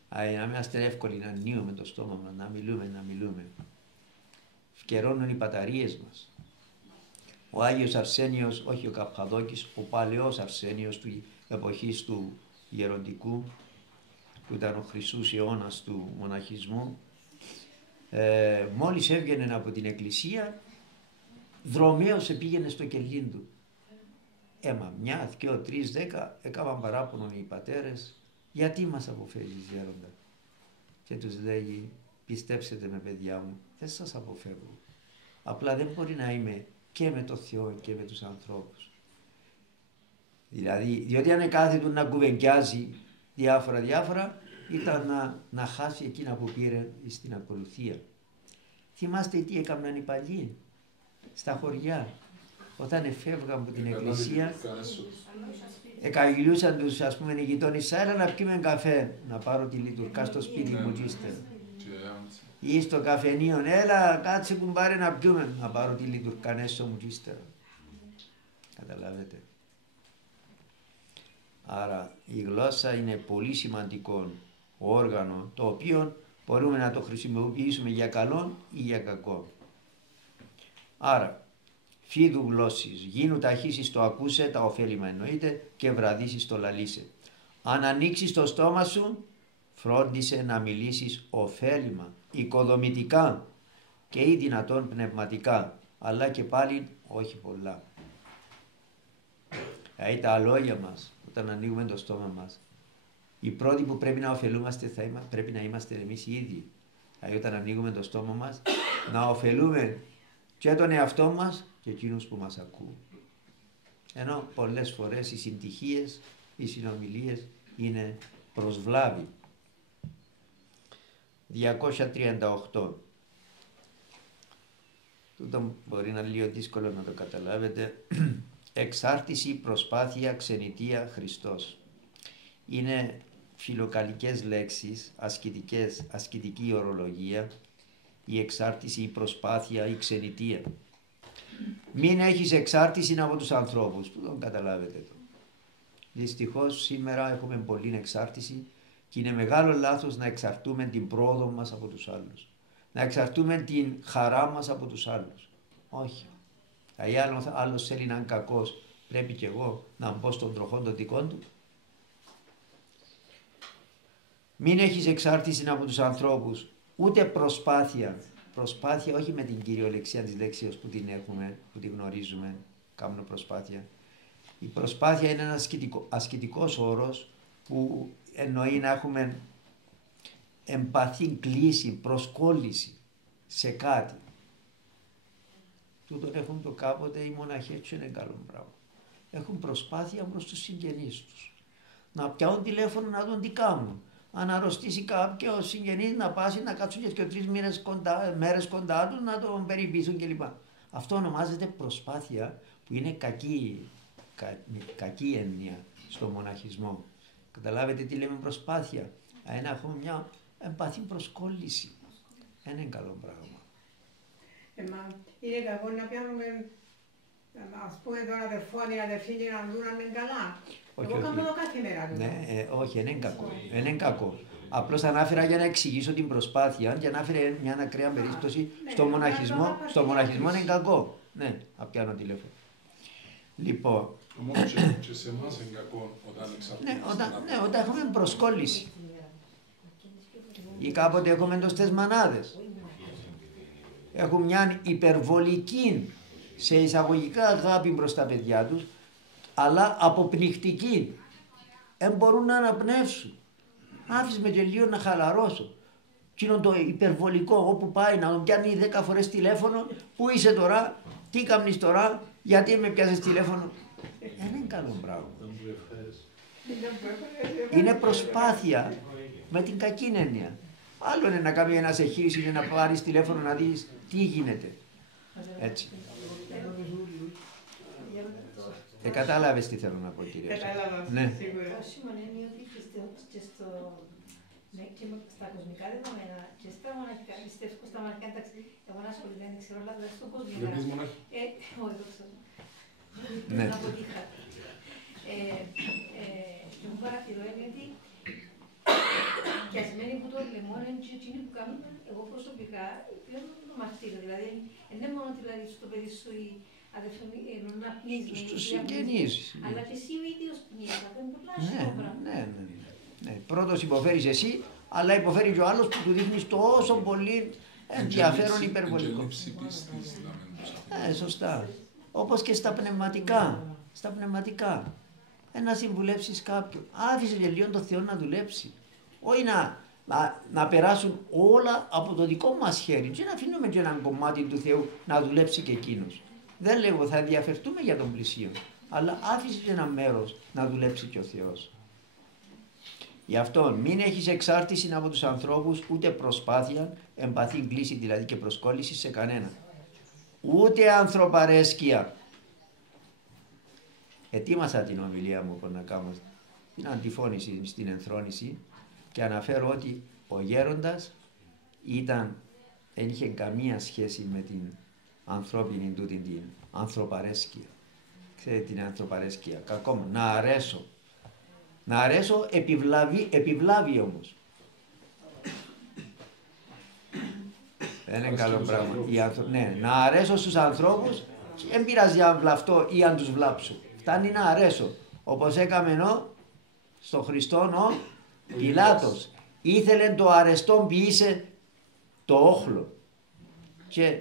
Να είμαστε εύκολοι να ανοίγουμε το στόμα μας, να μιλούμε. Φκερώνουν οι μπαταρίες μας. Ο Άγιος Αρσένιος, όχι ο Καππαδόκης, ο παλαιός Αρσένιος του εποχής του γεροντικού, που ήταν ο χρυσούς αιώνας του μοναχισμού, μόλις έβγαινε από την εκκλησία, δρομέως πήγαινε στο κελίν του. Μια, 2, 3, 10, έκαναν παράπονο οι πατέρες, γιατί μας αποφεύγεις γέροντα? Και τους λέγει, πιστέψτε με παιδιά μου, δεν σας αποφεύγω. Απλά δεν μπορεί να είμαι και με το Θεό και με τους ανθρώπους. Δηλαδή, διότι αν κάθεται να κουβεντιάζει διάφορα, ήταν να χάσει εκείνα που πήρε στην ακολουθία. Θυμάστε τι έκαναν οι παλιοί στα χωριά, όταν εφεύγαν από την εκκλησία, εκαγγελούσαν τους, ας πούμε, οι γειτόνες, έλα να πιούμε καφέ, να πάρω τη λειτουργά στο σπίτι μου και ύστερα. Ή στο καφενείο, έλα κάτσε κουμπάρε να πιούμε, να πάρω τη λειτουργά έσω μου και ύστερα. Καταλάβετε. Άρα η γλώσσα είναι πολύ σημαντικό όργανο, το οποίο μπορούμε να το χρησιμοποιήσουμε για καλό ή για κακό. Άρα, φίδου γλώσσης, γίνου ταχύς το ακούσε, τα ωφέλιμα εννοείται, και βραδύσεις το λαλίσε. Αν ανοίξεις το στόμα σου, φρόντισε να μιλήσεις ωφέλιμα, οικοδομητικά και ή δυνατόν πνευματικά, αλλά και πάλι όχι πολλά. Δηλαδή τα λόγια μας, όταν ανοίγουμε το στόμα μας, οι πρώτοι που πρέπει να ωφελούμαστε πρέπει να είμαστε εμείς οι ίδιοι. Δηλαδή όταν ανοίγουμε το στόμα μας, να ωφελούμε και τον εαυτό μας και εκείνους που μας ακούν. Ενώ πολλές φορές οι συντυχίες, οι συνομιλίες είναι προσβλάβη. 238. Τούτο μπορεί να είναι λίγο δύσκολο να το καταλάβετε. Εξάρτηση, προσπάθεια, ξενιτεία, Χριστός. Είναι φιλοκαλικές λέξεις, ασκητική ορολογία, η εξάρτηση, η προσπάθεια, η ξενιτεία. Μην έχεις εξάρτηση από τους ανθρώπους, που δεν καταλάβετε το. Δυστυχώς σήμερα έχουμε πολλή εξάρτηση και είναι μεγάλο λάθος να εξαρτούμε την πρόοδο μας από τους άλλους. Να εξαρτούμε την χαρά μας από τους άλλους. Όχι. Αν άλλος θέλει να είναι κακός, πρέπει και εγώ να μπω στον τροχόν των δικών του. Μην έχεις εξάρτηση από τους ανθρώπους, ούτε προσπάθεια. Προσπάθεια όχι με την κυριολεξία της λέξης που την έχουμε, που την γνωρίζουμε, κάνουμε προσπάθεια. Η προσπάθεια είναι ένας ασκητικός όρος που εννοεί να έχουμε εμπαθή κλίση, προσκόλληση σε κάτι. Τούτον έχουν το κάποτε οι μοναχές και είναι καλό πράγμα. Έχουν προσπάθεια προς τους συγγενείς τους. Να πιάνουν τηλέφωνο να δουν τι κάνουν. Αν αρρωστήσει κάποιος συγγενής να πάσει να κάτσουν και 2-3 μέρες κοντά του να τον περιποιηθούν κλπ. Αυτό ονομάζεται προσπάθεια, που είναι κακή έννοια στο μοναχισμό. Καταλάβετε τι λέμε προσπάθεια? Να έχουμε μια εμπαθή προσκόλληση. Δεν είναι καλό πράγμα. Μα είναι κακό να πιάνουμε, ας πούμε, τον αδερφό, την αδερφή και να δουν αν είναι καλά. Εγώ κάνω το κάθε μέρα. Ναι, όχι, δεν είναι κακό. Δεν είναι κακό. Απλώς ανάφερα για να εξηγήσω την προσπάθεια και ανάφερα μια ακραία περίπτωση στο μοναχισμό. Στο μοναχισμό είναι κακό. Ναι, απιάνω τηλέφωνο. Λοιπόν. Όμως και σε εμάς είναι κακό όταν εξαρτάται. Ναι, όταν έχουμε προσκόλληση. Ή κάποτε έχουμε τόστες μανάδες. Έχουν μια υπερβολική, σε εισαγωγικά, αγάπη προς τα παιδιά τους, αλλά αποπνιχτική. Δεν μπορούν να αναπνεύσουν. Άφησε με και λίγο να χαλαρώσω. Τι είναι το υπερβολικό, όπου πάει να τον πιάνει 10 φορές τηλέφωνο, πού είσαι τώρα, τι κάνεις τώρα, γιατί με πιάσεις τηλέφωνο. Δεν είναι καλό πράγμα. Είναι προσπάθεια με την κακή έννοια. Άλλο είναι να κάνει ένας εγχείρηση, είναι να πάρεις τηλέφωνο να δεις τι γίνεται. Έτσι. Κατάλαβες τι θέλω να πω, κύριε. Κατάλαβα, Ναι. σίγουρα. Το σημαίνει ότι και στα κοσμικά δεδομένα και στα μοναχικά, πιστεύω στα μοναχικά, εντάξει, εγώ να ασχοληθώ, δεν ξέρω, αλλά στον κόσμο. Βλέπεις μοναχικά. Όχι, δεν ξέρω. Ναι. Να αποτύχα. Και μου παρατηρώ είναι ότι και ας μένει που το λεμόν είναι και εκείνοι που κάνουν, εγώ προσωπικά πλέον το μαρτύρω, δηλαδή δεν είναι μόνο δηλαδή στο παιδί σου η αδερφή να πνίζει, Στους συγγενείς. αλλά και εσύ ο ίδιος πνίζει, δεν είναι πολλά άσχημα πράγματα. Ναι. Πρώτος υποφέρεις εσύ, αλλά υποφέρει και ο άλλος που του δείχνεις τόσο πολύ ενδιαφέρον υπερβολικό. Σωστά. Όπως και στα πνευματικά. Να συμβουλεύσεις κάποιον. Άφησε και λίγο το Θεό να δουλέψει. Όχι να περάσουν όλα από το δικό μας χέρι. Και να αφήνουμε και έναν κομμάτι του Θεού να δουλέψει και εκείνος. Δεν λέω θα ενδιαφερθούμε για τον πλησίον. Αλλά άφησε και ένα μέρος να δουλέψει και ο Θεός. Γι' αυτό μην έχεις εξάρτηση από τους ανθρώπους, ούτε προσπάθεια, εμπαθή κλίση δηλαδή και προσκόλληση σε κανένα. Ούτε ανθρωπαρέσκεια. Ετοίμασα την ομιλία μου που να κάνω την αντιφώνηση στην ενθρόνηση και αναφέρω ότι ο γέροντας δεν είχε καμία σχέση με την ανθρώπινη τούτη την ανθρωπαρέσκεια. Ξέρετε την ανθρωπαρέσκεια, κακό, να αρέσω. Να αρέσω επιβλάβει όμως. Δεν είναι καλό πράγμα. Ναι, να αρέσω στους ανθρώπους, δεν πειράζει αν βλαφτώ ή αν τους βλάψω. Φτάνει να αρέσω. Όπως έκαμε στο Χριστόν ο Πιλάτος. Ήθελε το αρεστόν ποιήσε το όχλο. Και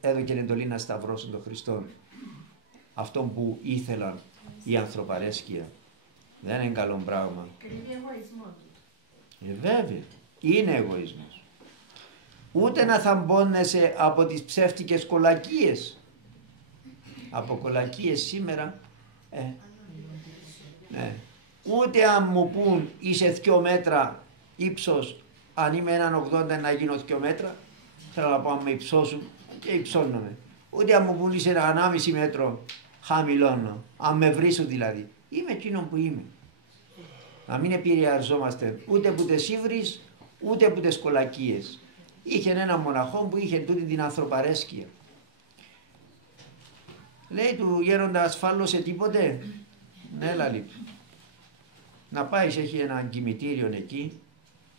έδωκε εντολή να σταυρώσουν τον Χριστόν. Αυτόν που ήθελαν η ανθρωπαρέσκεια. Δεν είναι καλό πράγμα. Κρύβει εγωισμό του. Βέβαια. Είναι εγωισμός. Ούτε να θαμπώνεσαι από τις ψεύτικες κολακίες. Από κολακίες σήμερα. Ναι. Ούτε αν μου πούν είσαι 2 μέτρα ύψος, αν είμαι 1,80 να γίνω 2 μέτρα, θέλω να πω αν με υψώσουν και υψώνομαι. Ούτε αν μου πούν είσαι 1,5 μέτρο, χαμηλώνω. Αν με βρίσουν δηλαδή. Είμαι εκείνο που είμαι. Να μην επηρεαζόμαστε ούτε από τις ύβρις, ούτε από τις κολακίες. Είχε ένα μοναχό που είχε τούτη την ανθρωπαρέσκεια. Λέει του γέροντα ασφάλωσε τίποτε. Ναι, λαλή. Να πάεις, έχει ένα κημητήριο εκεί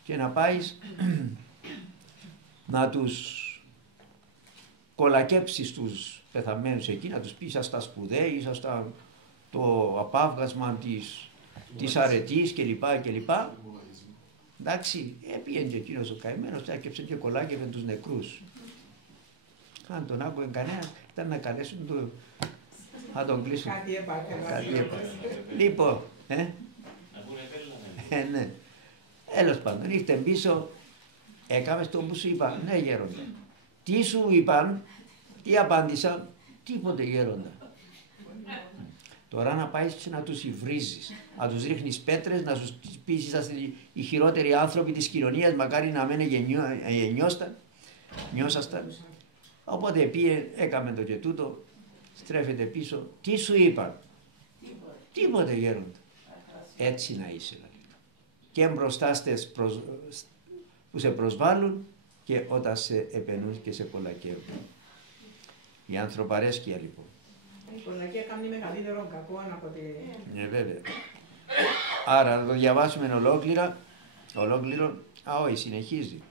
και να πάεις να τους κολακέψεις τους πεθαμένους εκεί, να τους πεις στα σπουδαία, ήσασταν το απάβγασμα της αρετής κλπ. Εντάξει, έπιεν και εκείνος ο καημένος, έκεψε και κολάκευε τους νεκρούς. Αν τον άκουγε κανένας, ήταν να καλέσουν να τον κλείσουν. Κάτι έπαθε. Λοιπόν, ναι. Έλος πάντων, ήρθε πίσω, έκαμε στον που σου είπα, ναι γέροντα. Τι σου είπαν, τι απάντησα, τίποτε γέροντα. Τώρα να πάεις και να τους υβρίζεις, να τους ρίχνεις πέτρες, να τους πεις είσαστε οι χειρότεροι άνθρωποι της κοινωνίας, μακάρι να μην νιώσασταν. Οπότε πήγε, έκαμε το και τούτο, στρέφεται πίσω. Τι σου είπα? Τίποτε γέροντα. Έτσι να είσαι. Και μπροστά στες που σε προσβάλλουν και όταν σε επενούν και σε κολακεύουν. Η ανθρωπαρέσκεια λοιπόν. Η κολακία κάνει μεγαλύτερο κακό από τη... Ναι, βέβαια. Άρα να το διαβάσουμε ολόκληρο. Όχι, συνεχίζει.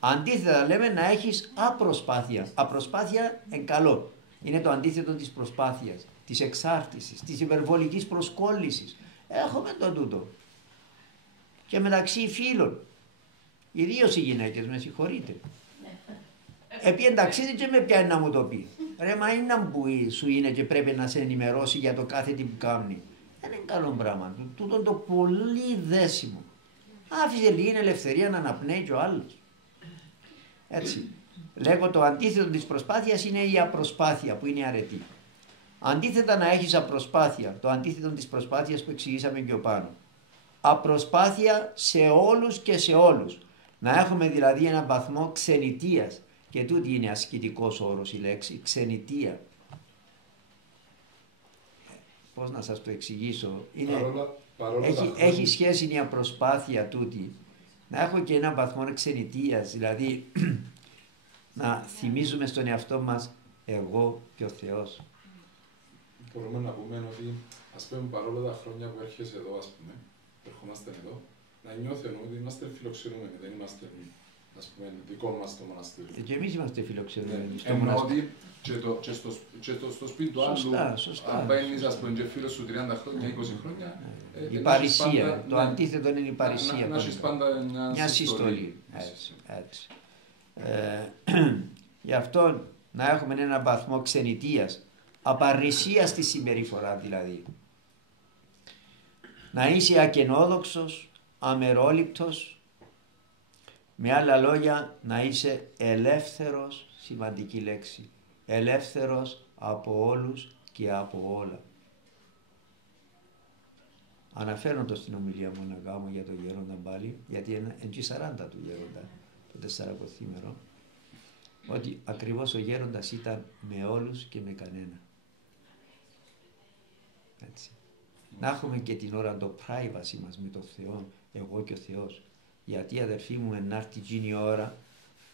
Αντίθετα λέμε να έχεις απροσπάθεια. Απροσπάθεια είναι καλό. Είναι το αντίθετο της προσπάθειας, της εξάρτησης, της υπερβολικής προσκόλλησης. Έχουμε το τούτο. Και μεταξύ φίλων. Ιδίως οι γυναίκες, με συγχωρείτε. Επί ταξίδι και με πιάνει να μου το πει. Ρε, μα είναι που σου είναι και πρέπει να σε ενημερώσει για το κάθε τι που κάνει. Δεν είναι καλό πράγμα. Τούτο το πολύ δέσιμο. Άφησε λίγη ελευθερία να αναπνέει και ο άλλος. Έτσι. Λέγω το αντίθετο της προσπάθειας είναι η απροσπάθεια που είναι αρετή. Αντίθετα να έχεις απροσπάθεια, το αντίθετο της προσπάθειας που εξηγήσαμε πιο πάνω. Απροσπάθεια σε όλους και σε όλους. Να έχουμε δηλαδή έναν βαθμό ξενιτείας. Και τούτη είναι ασκητικός όρος η λέξη, ξενιτεία. Πώς να σας το εξηγήσω. Έχει σχέση μια προσπάθεια τούτη. Να έχω και έναν βαθμό ξενιτείας, δηλαδή να θυμίζουμε στον εαυτό μας εγώ και ο Θεός. Μπορούμε να πούμε ότι, ας πούμε, παρόλο τα χρόνια που έρχεσαι εδώ, ας πούμε, ερχόμαστε εδώ, να νιώθουμε ότι είμαστε φιλοξενούμενοι, δεν είμαστε, ας πούμε, δικό μας το μοναστήρι. Και εμείς είμαστε φιλοξενούμενοι στο μοναστήρι. μοναστήρι. Και στο σπίτι του άλλου, αν μπαίνεις, ας πούμε, και φίλος σου 30 χρόνια, 20 χρόνια, η παρησία, το αντίθετο είναι η παρησία. Να έχεις πάντα μια συστολή. Έτσι. Γι' αυτό να έχουμε έναν βαθμό ξενιτείας, απαρησίας στη συμπεριφορά δηλαδή. Να είσαι ακενόδοξος, αμερόληπτος, με άλλα λόγια να είσαι ελεύθερος, σημαντική λέξη, ελεύθερος από όλους και από όλα. Αναφέρω το στην ομιλία μου να κάνω για τον γέροντα πάλι, γιατί είναι 40 του γέροντα, το 40 ότι ακριβώς ο γέροντας ήταν με όλους και με κανένα. Έτσι. Να έχουμε και την ώρα το privacy μας με τον Θεό, εγώ και ο Θεός. Γιατί αδερφοί μου να έρθει εκείνη η ώρα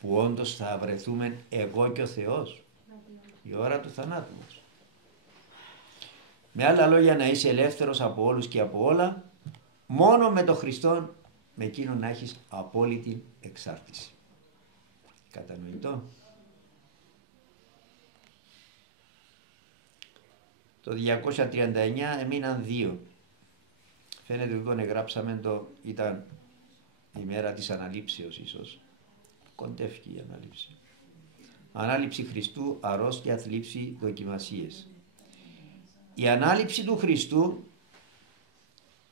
που όντως θα βρεθούμε εγώ και ο Θεός. Η ώρα του θανάτου μας. Με άλλα λόγια να είσαι ελεύθερος από όλους και από όλα, μόνο με τον Χριστό, με εκείνον να έχεις απόλυτη εξάρτηση. Κατανοητό. Το 239 έμειναν 2. Φαίνεται ότι όταν γράψαμε το ήταν η μέρα της αναλήψεως ίσως. Κοντεύει η ανάληψη. Ανάληψη Χριστού, αρρώστια, θλίψη, δοκιμασίες. Η ανάληψη του Χριστού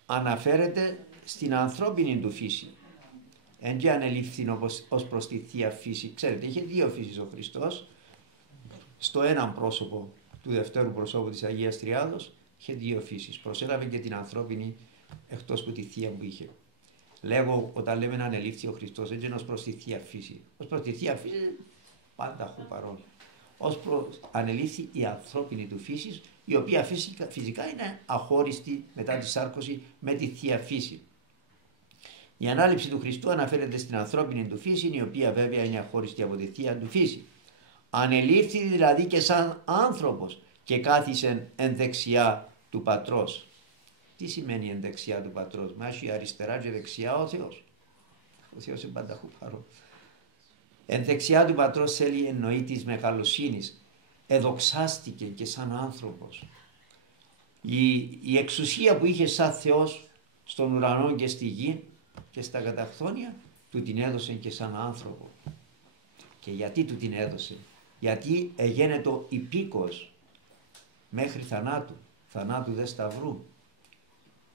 αναφέρεται στην ανθρώπινη του φύση. Εν και ανελήφθη ως προς τη Θεία Φύση. Ξέρετε, είχε δύο φύσεις ο Χριστός. Στο έναν πρόσωπο του δευτέρου προσώπου της Αγίας Τριάδος είχε δύο φύσεις. Προσέλαβε και την ανθρώπινη εκτός που τη Θεία που είχε. Λέγω, όταν λέμε να ανελήφθη ο Χριστός, έτσι είναι ως προς τη Θεία Φύση. Ως προς τη Θεία Φύση πάντα έχω παρόν. Ως προς ανελήφθη η ανθρώπινη του φύση, η οποία φυσικά είναι αχώριστη μετά τη σάρκωση με τη Θεία Φύση. Η ανάληψη του Χριστού αναφέρεται στην ανθρώπινη του φύση, η οποία βέβαια είναι αχώριστη από τη Θεία του φύση. Ανελήφθη δηλαδή και σαν άνθρωπος και κάθισε εν δεξιά του Πατρός. Τι σημαίνει εν δεξιά του Πατρός? Μα έχει αριστερά και δεξιά ο Θεός. Ο Θεός είναι πανταχού παρόν. Εν δεξιά του Πατρός θέλει εννοεί της μεγαλοσύνης. Εδοξάστηκε και σαν άνθρωπος. Η εξουσία που είχε σαν Θεός στον ουρανό και στη γη και στα καταχθόνια του την έδωσε και σαν άνθρωπο. Και γιατί του την έδωσε? Γιατί εγένετο υπήκος μέχρι θανάτου, θανάτου δε σταυρού.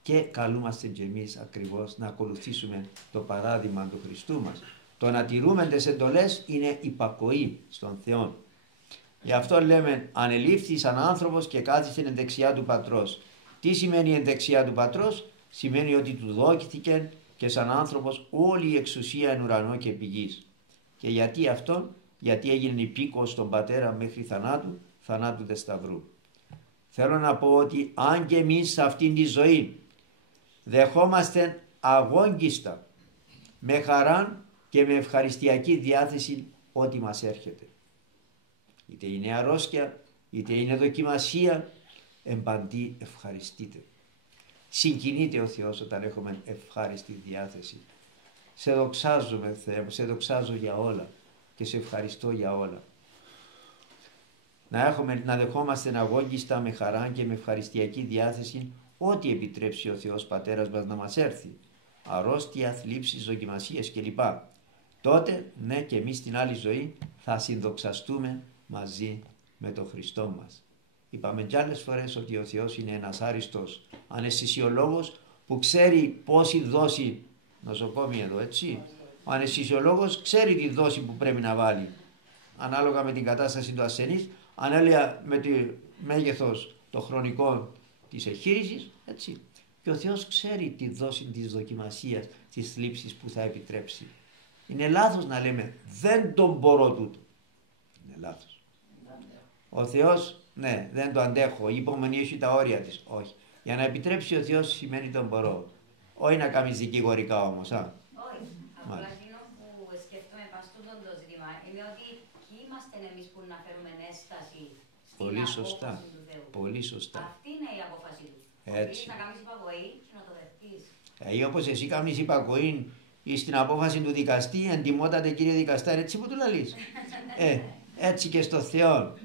Και καλούμαστε και εμείς ακριβώς να ακολουθήσουμε το παράδειγμα του Χριστού μας. Το να τηρούμε τις εντολές είναι υπακοή στον Θεό. Γι' αυτό λέμε ανελήφθη σαν άνθρωπος και κάθισε εν δεξιά του Πατρός. Τι σημαίνει εν δεξιά του Πατρός? Σημαίνει ότι του δόκηθηκε και σαν άνθρωπος όλη η εξουσία εν ουρανό και επί γης. Και γιατί αυτό? γιατί έγινε υπήκοος στον πατέρα μέχρι θανάτου, θανάτου δε σταυρού. Θέλω να πω ότι αν και εμείς σε αυτήν τη ζωή δεχόμαστε αγόγγιστα, με χαρά και με ευχαριστιακή διάθεση ό,τι μας έρχεται, είτε είναι αρρώστια, είτε είναι δοκιμασία, εμπαντή ευχαριστείτε. Συγκινείται ο Θεός όταν έχουμε ευχάριστη διάθεση. Σε δοξάζομαι Θεέ μου, σε δοξάζω για όλα και σε ευχαριστώ για όλα. Να δεχόμαστε αγόγγιστα με χαρά και με ευχαριστιακή διάθεση ό,τι επιτρέψει ο Θεός Πατέρας μας να μας έρθει. Αρρώστια, θλίψεις, δοκιμασίες κλπ. Τότε, ναι, και εμείς στην άλλη ζωή θα συνδοξαστούμε μαζί με τον Χριστό μας. Είπαμε κι άλλες φορές ότι ο Θεός είναι ένας άριστος αναισθησιολόγος που ξέρει πόση δόση, νοσοκόμη εδώ, έτσι, ο αναισθησιολόγος ξέρει τη δόση που πρέπει να βάλει ανάλογα με την κατάσταση του ασθενής, ανάλογα με το μέγεθος το χρονικό της εγχείρησης, έτσι. Και ο Θεός ξέρει τη δόση της δοκιμασίας, της θλίψης που θα επιτρέψει. Είναι λάθος να λέμε δεν τον μπορώ τούτο. Είναι λάθος. Ο Θεός, ναι, δεν το αντέχω, η υπομονή έχει τα όρια της. Όχι. Για να επιτρέψει ο Θεός σημαίνει τον μπορώ. Όχι να κάνεις δικηγορικά όμως. Όχι. Απλά εκείνο που σκέφτομαι πάνω στο ζήτημα είναι ότι ποιοι είμαστε εμείς που να φέρουμε ένσταση στην απόφαση του Θεού. Πολύ σωστά. Αυτή είναι η απόφαση του. Έτσι. Να κάνεις υπακοή και να το δεχτείς. Όπως εσύ κάνεις υπακοή στην απόφαση του δικαστή, εντιμότατε κύριε δικαστά, έτσι που του λαλείς. Έτσι και στο Θεό.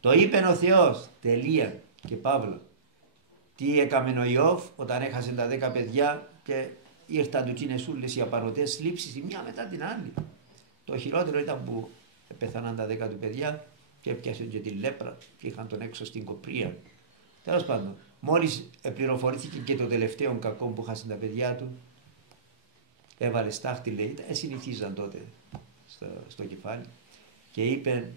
Το είπε ο Θεός. Τελεία και παύλα. Τι έκαμε ο Ιώβ όταν έχασε τα 10 παιδιά και ήρθαν του τσίνες ούλες οι απαρωτές θλίψεις η μία μετά την άλλη. Το χειρότερο ήταν που πεθάναν τα 10 του παιδιά και έπιασε και τη λέπρα και είχαν τον έξω στην κοπρία. Τέλος πάντων, μόλις πληροφορήθηκε και το τελευταίο κακό που είχαν τα παιδιά του, έβαλε στάχτη, λέει, συνηθίζαν τότε στο κεφάλι και είπε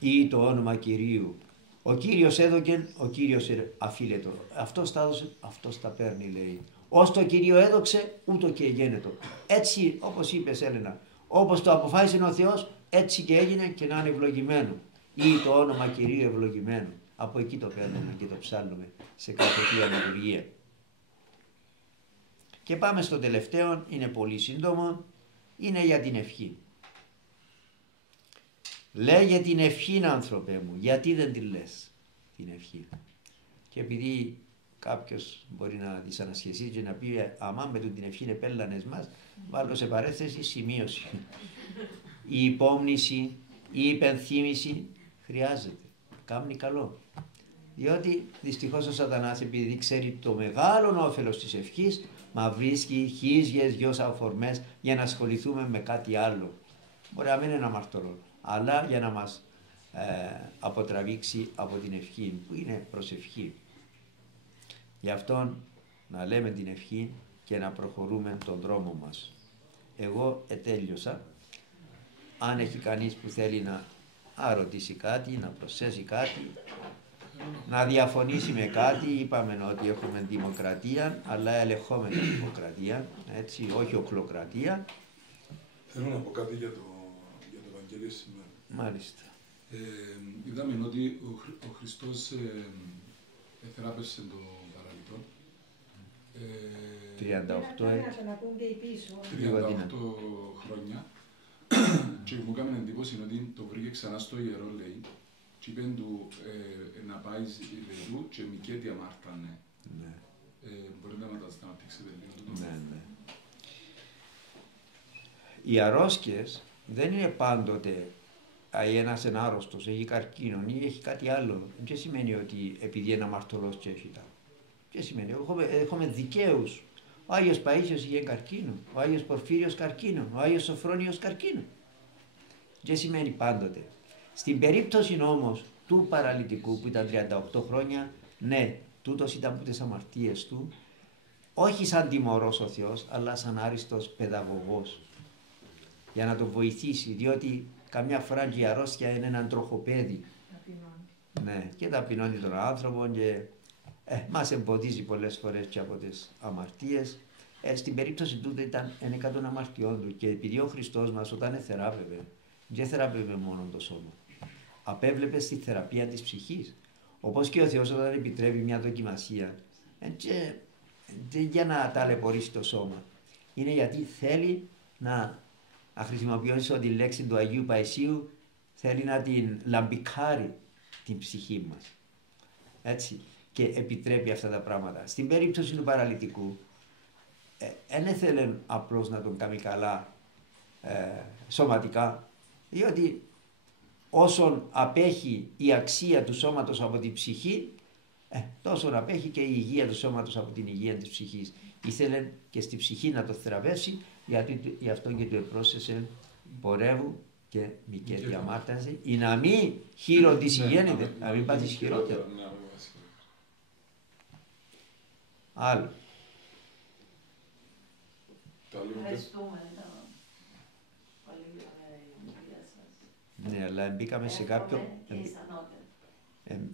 ή το όνομα Κυρίου. Ο Κύριος έδωκε, ο Κύριος αφίλετο. Αυτός τα έδωσε, αυτός τα παίρνει, λέει. Ως το Κύριο έδωξε, ούτω και γένετο. Έτσι, όπως είπες Έλενα, όπως το αποφάσισε ο Θεός, έτσι και έγινε και να είναι ευλογημένο. Ή το όνομα Κυρίου ευλογημένο. Από εκεί το παίρνουμε και το ψάλλουμε σε κάθε θεία λειτουργία. Και πάμε στο τελευταίο, είναι πολύ σύντομο, είναι για την ευχή. Λέγε την ευχή, άνθρωπε μου, γιατί δεν τη λες την ευχή. Και επειδή κάποιος μπορεί να δυσανασχεσεί και να πει αμά με την ευχή είναι πέλανες μας, βάλω σε παρέθεση σημείωση. Η υπόμνηση, η υπενθύμηση χρειάζεται, κάνει καλό. Διότι δυστυχώς ο σατανάς, επειδή ξέρει το μεγάλο όφελος της ευχής, μα βρίσκει χίλιες δυο αφορμές για να ασχοληθούμε με κάτι άλλο. Μπορεί να μην είναι ένα μαρτωρό, αλλά για να μας αποτραβήξει από την ευχή, που είναι προσευχή. Γι' αυτό να λέμε την ευχή και να προχωρούμε τον δρόμο μας. Εγώ ετέλειωσα. Αν έχει κανείς που θέλει να ρωτήσει κάτι, να προσθέσει κάτι, να διαφωνήσει με κάτι, είπαμε ότι έχουμε δημοκρατία, αλλά ελεγχόμενη δημοκρατία, έτσι, όχι οκλοκρατία. Θέλω να πω κάτι για το Ευαγγέλιο σήμερα. Μάλιστα. Είδαμε ότι ο Χριστός θεράπευσε το παραλυτό. 38 χρόνια. Και μου έκανε εντύπωση ότι το βρήκε ξανά στο ιερό, λέει, και είπε του να πάει του και μικέτη αμάρτανε. Ναι. Μπορείτε να τα σταματήξετε λίγο. Ναι. Οι αρρώσκες δεν είναι πάντοτε ένας είναι άρρωστος, έχει καρκίνο ή έχει κάτι άλλο. Δεν σημαίνει ότι επειδή είναι αμαρτωλός και έχει τα. Δεν σημαίνει, έχουμε δικαίους. Ο Άγιος Παΐσιος είχε καρκίνο, ο Άγιος Πορφύριος καρκίνο, ο Άγιος Σοφρόνιος καρκίνο. Δεν σημαίνει πάντοτε. Στην περίπτωση όμως του παραλυτικού που ήταν 38 χρόνια, ναι, τούτος ήταν από τις αμαρτίες του, όχι σαν τιμωρός ο Θεός, αλλά σαν άριστος παιδαγωγός, για να τον βοηθήσει, διότι καμιά φορά και η αρρώστια είναι έναν τροχοπέδι. Ναι, και ταπεινώνει τον άνθρωπο και μας εμποδίζει πολλές φορές και από τις αμαρτίες. Στην περίπτωση του ήταν ένα εκ των αμαρτιών του και επειδή ο Χριστός μας όταν θεράπευε, δεν θεράπευε μόνο το σώμα. Απέβλεπε στη θεραπεία της ψυχής. Όπως και ο Θεός όταν επιτρέπει μια δοκιμασία, δεν για να ταλαιπωρήσει το σώμα. Είναι γιατί θέλει να χρησιμοποιήσω τη λέξη του Αγίου Παϊσίου, θέλει να την λαμπικάρει την ψυχή μας. Έτσι. Και επιτρέπει αυτά τα πράγματα. Στην περίπτωση του παραλυτικού, δεν ήθελε απλώς να τον κάνει καλά σωματικά, διότι όσον απέχει η αξία του σώματος από την ψυχή, τόσο απέχει και η υγεία του σώματος από την υγεία της ψυχής. Ήθελε και στη ψυχή να το θεραπεύσει, γιατί γι' αυτό και του επρόσθεσε πορεύου και μικέτη αμάρτανση, ή να μην χείρο της υγιένεται, να μην πάθεις χειρότερο. Άλλο. Ευχαριστούμε. Ναι, αλλά μπήκαμε σε κάποιο...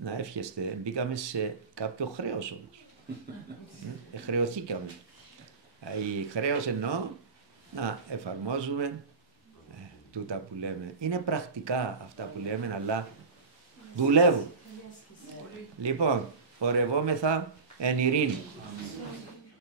να εύχεστε, μπήκαμε σε κάποιο χρέος όμως. Χρεωθήκαμε. Η χρέος εννοώ να εφαρμόζουμε τούτα που λέμε. Είναι πρακτικά αυτά που λέμε, αλλά δουλεύουν. Λοιπόν, πορευόμεθα εν ειρήνη.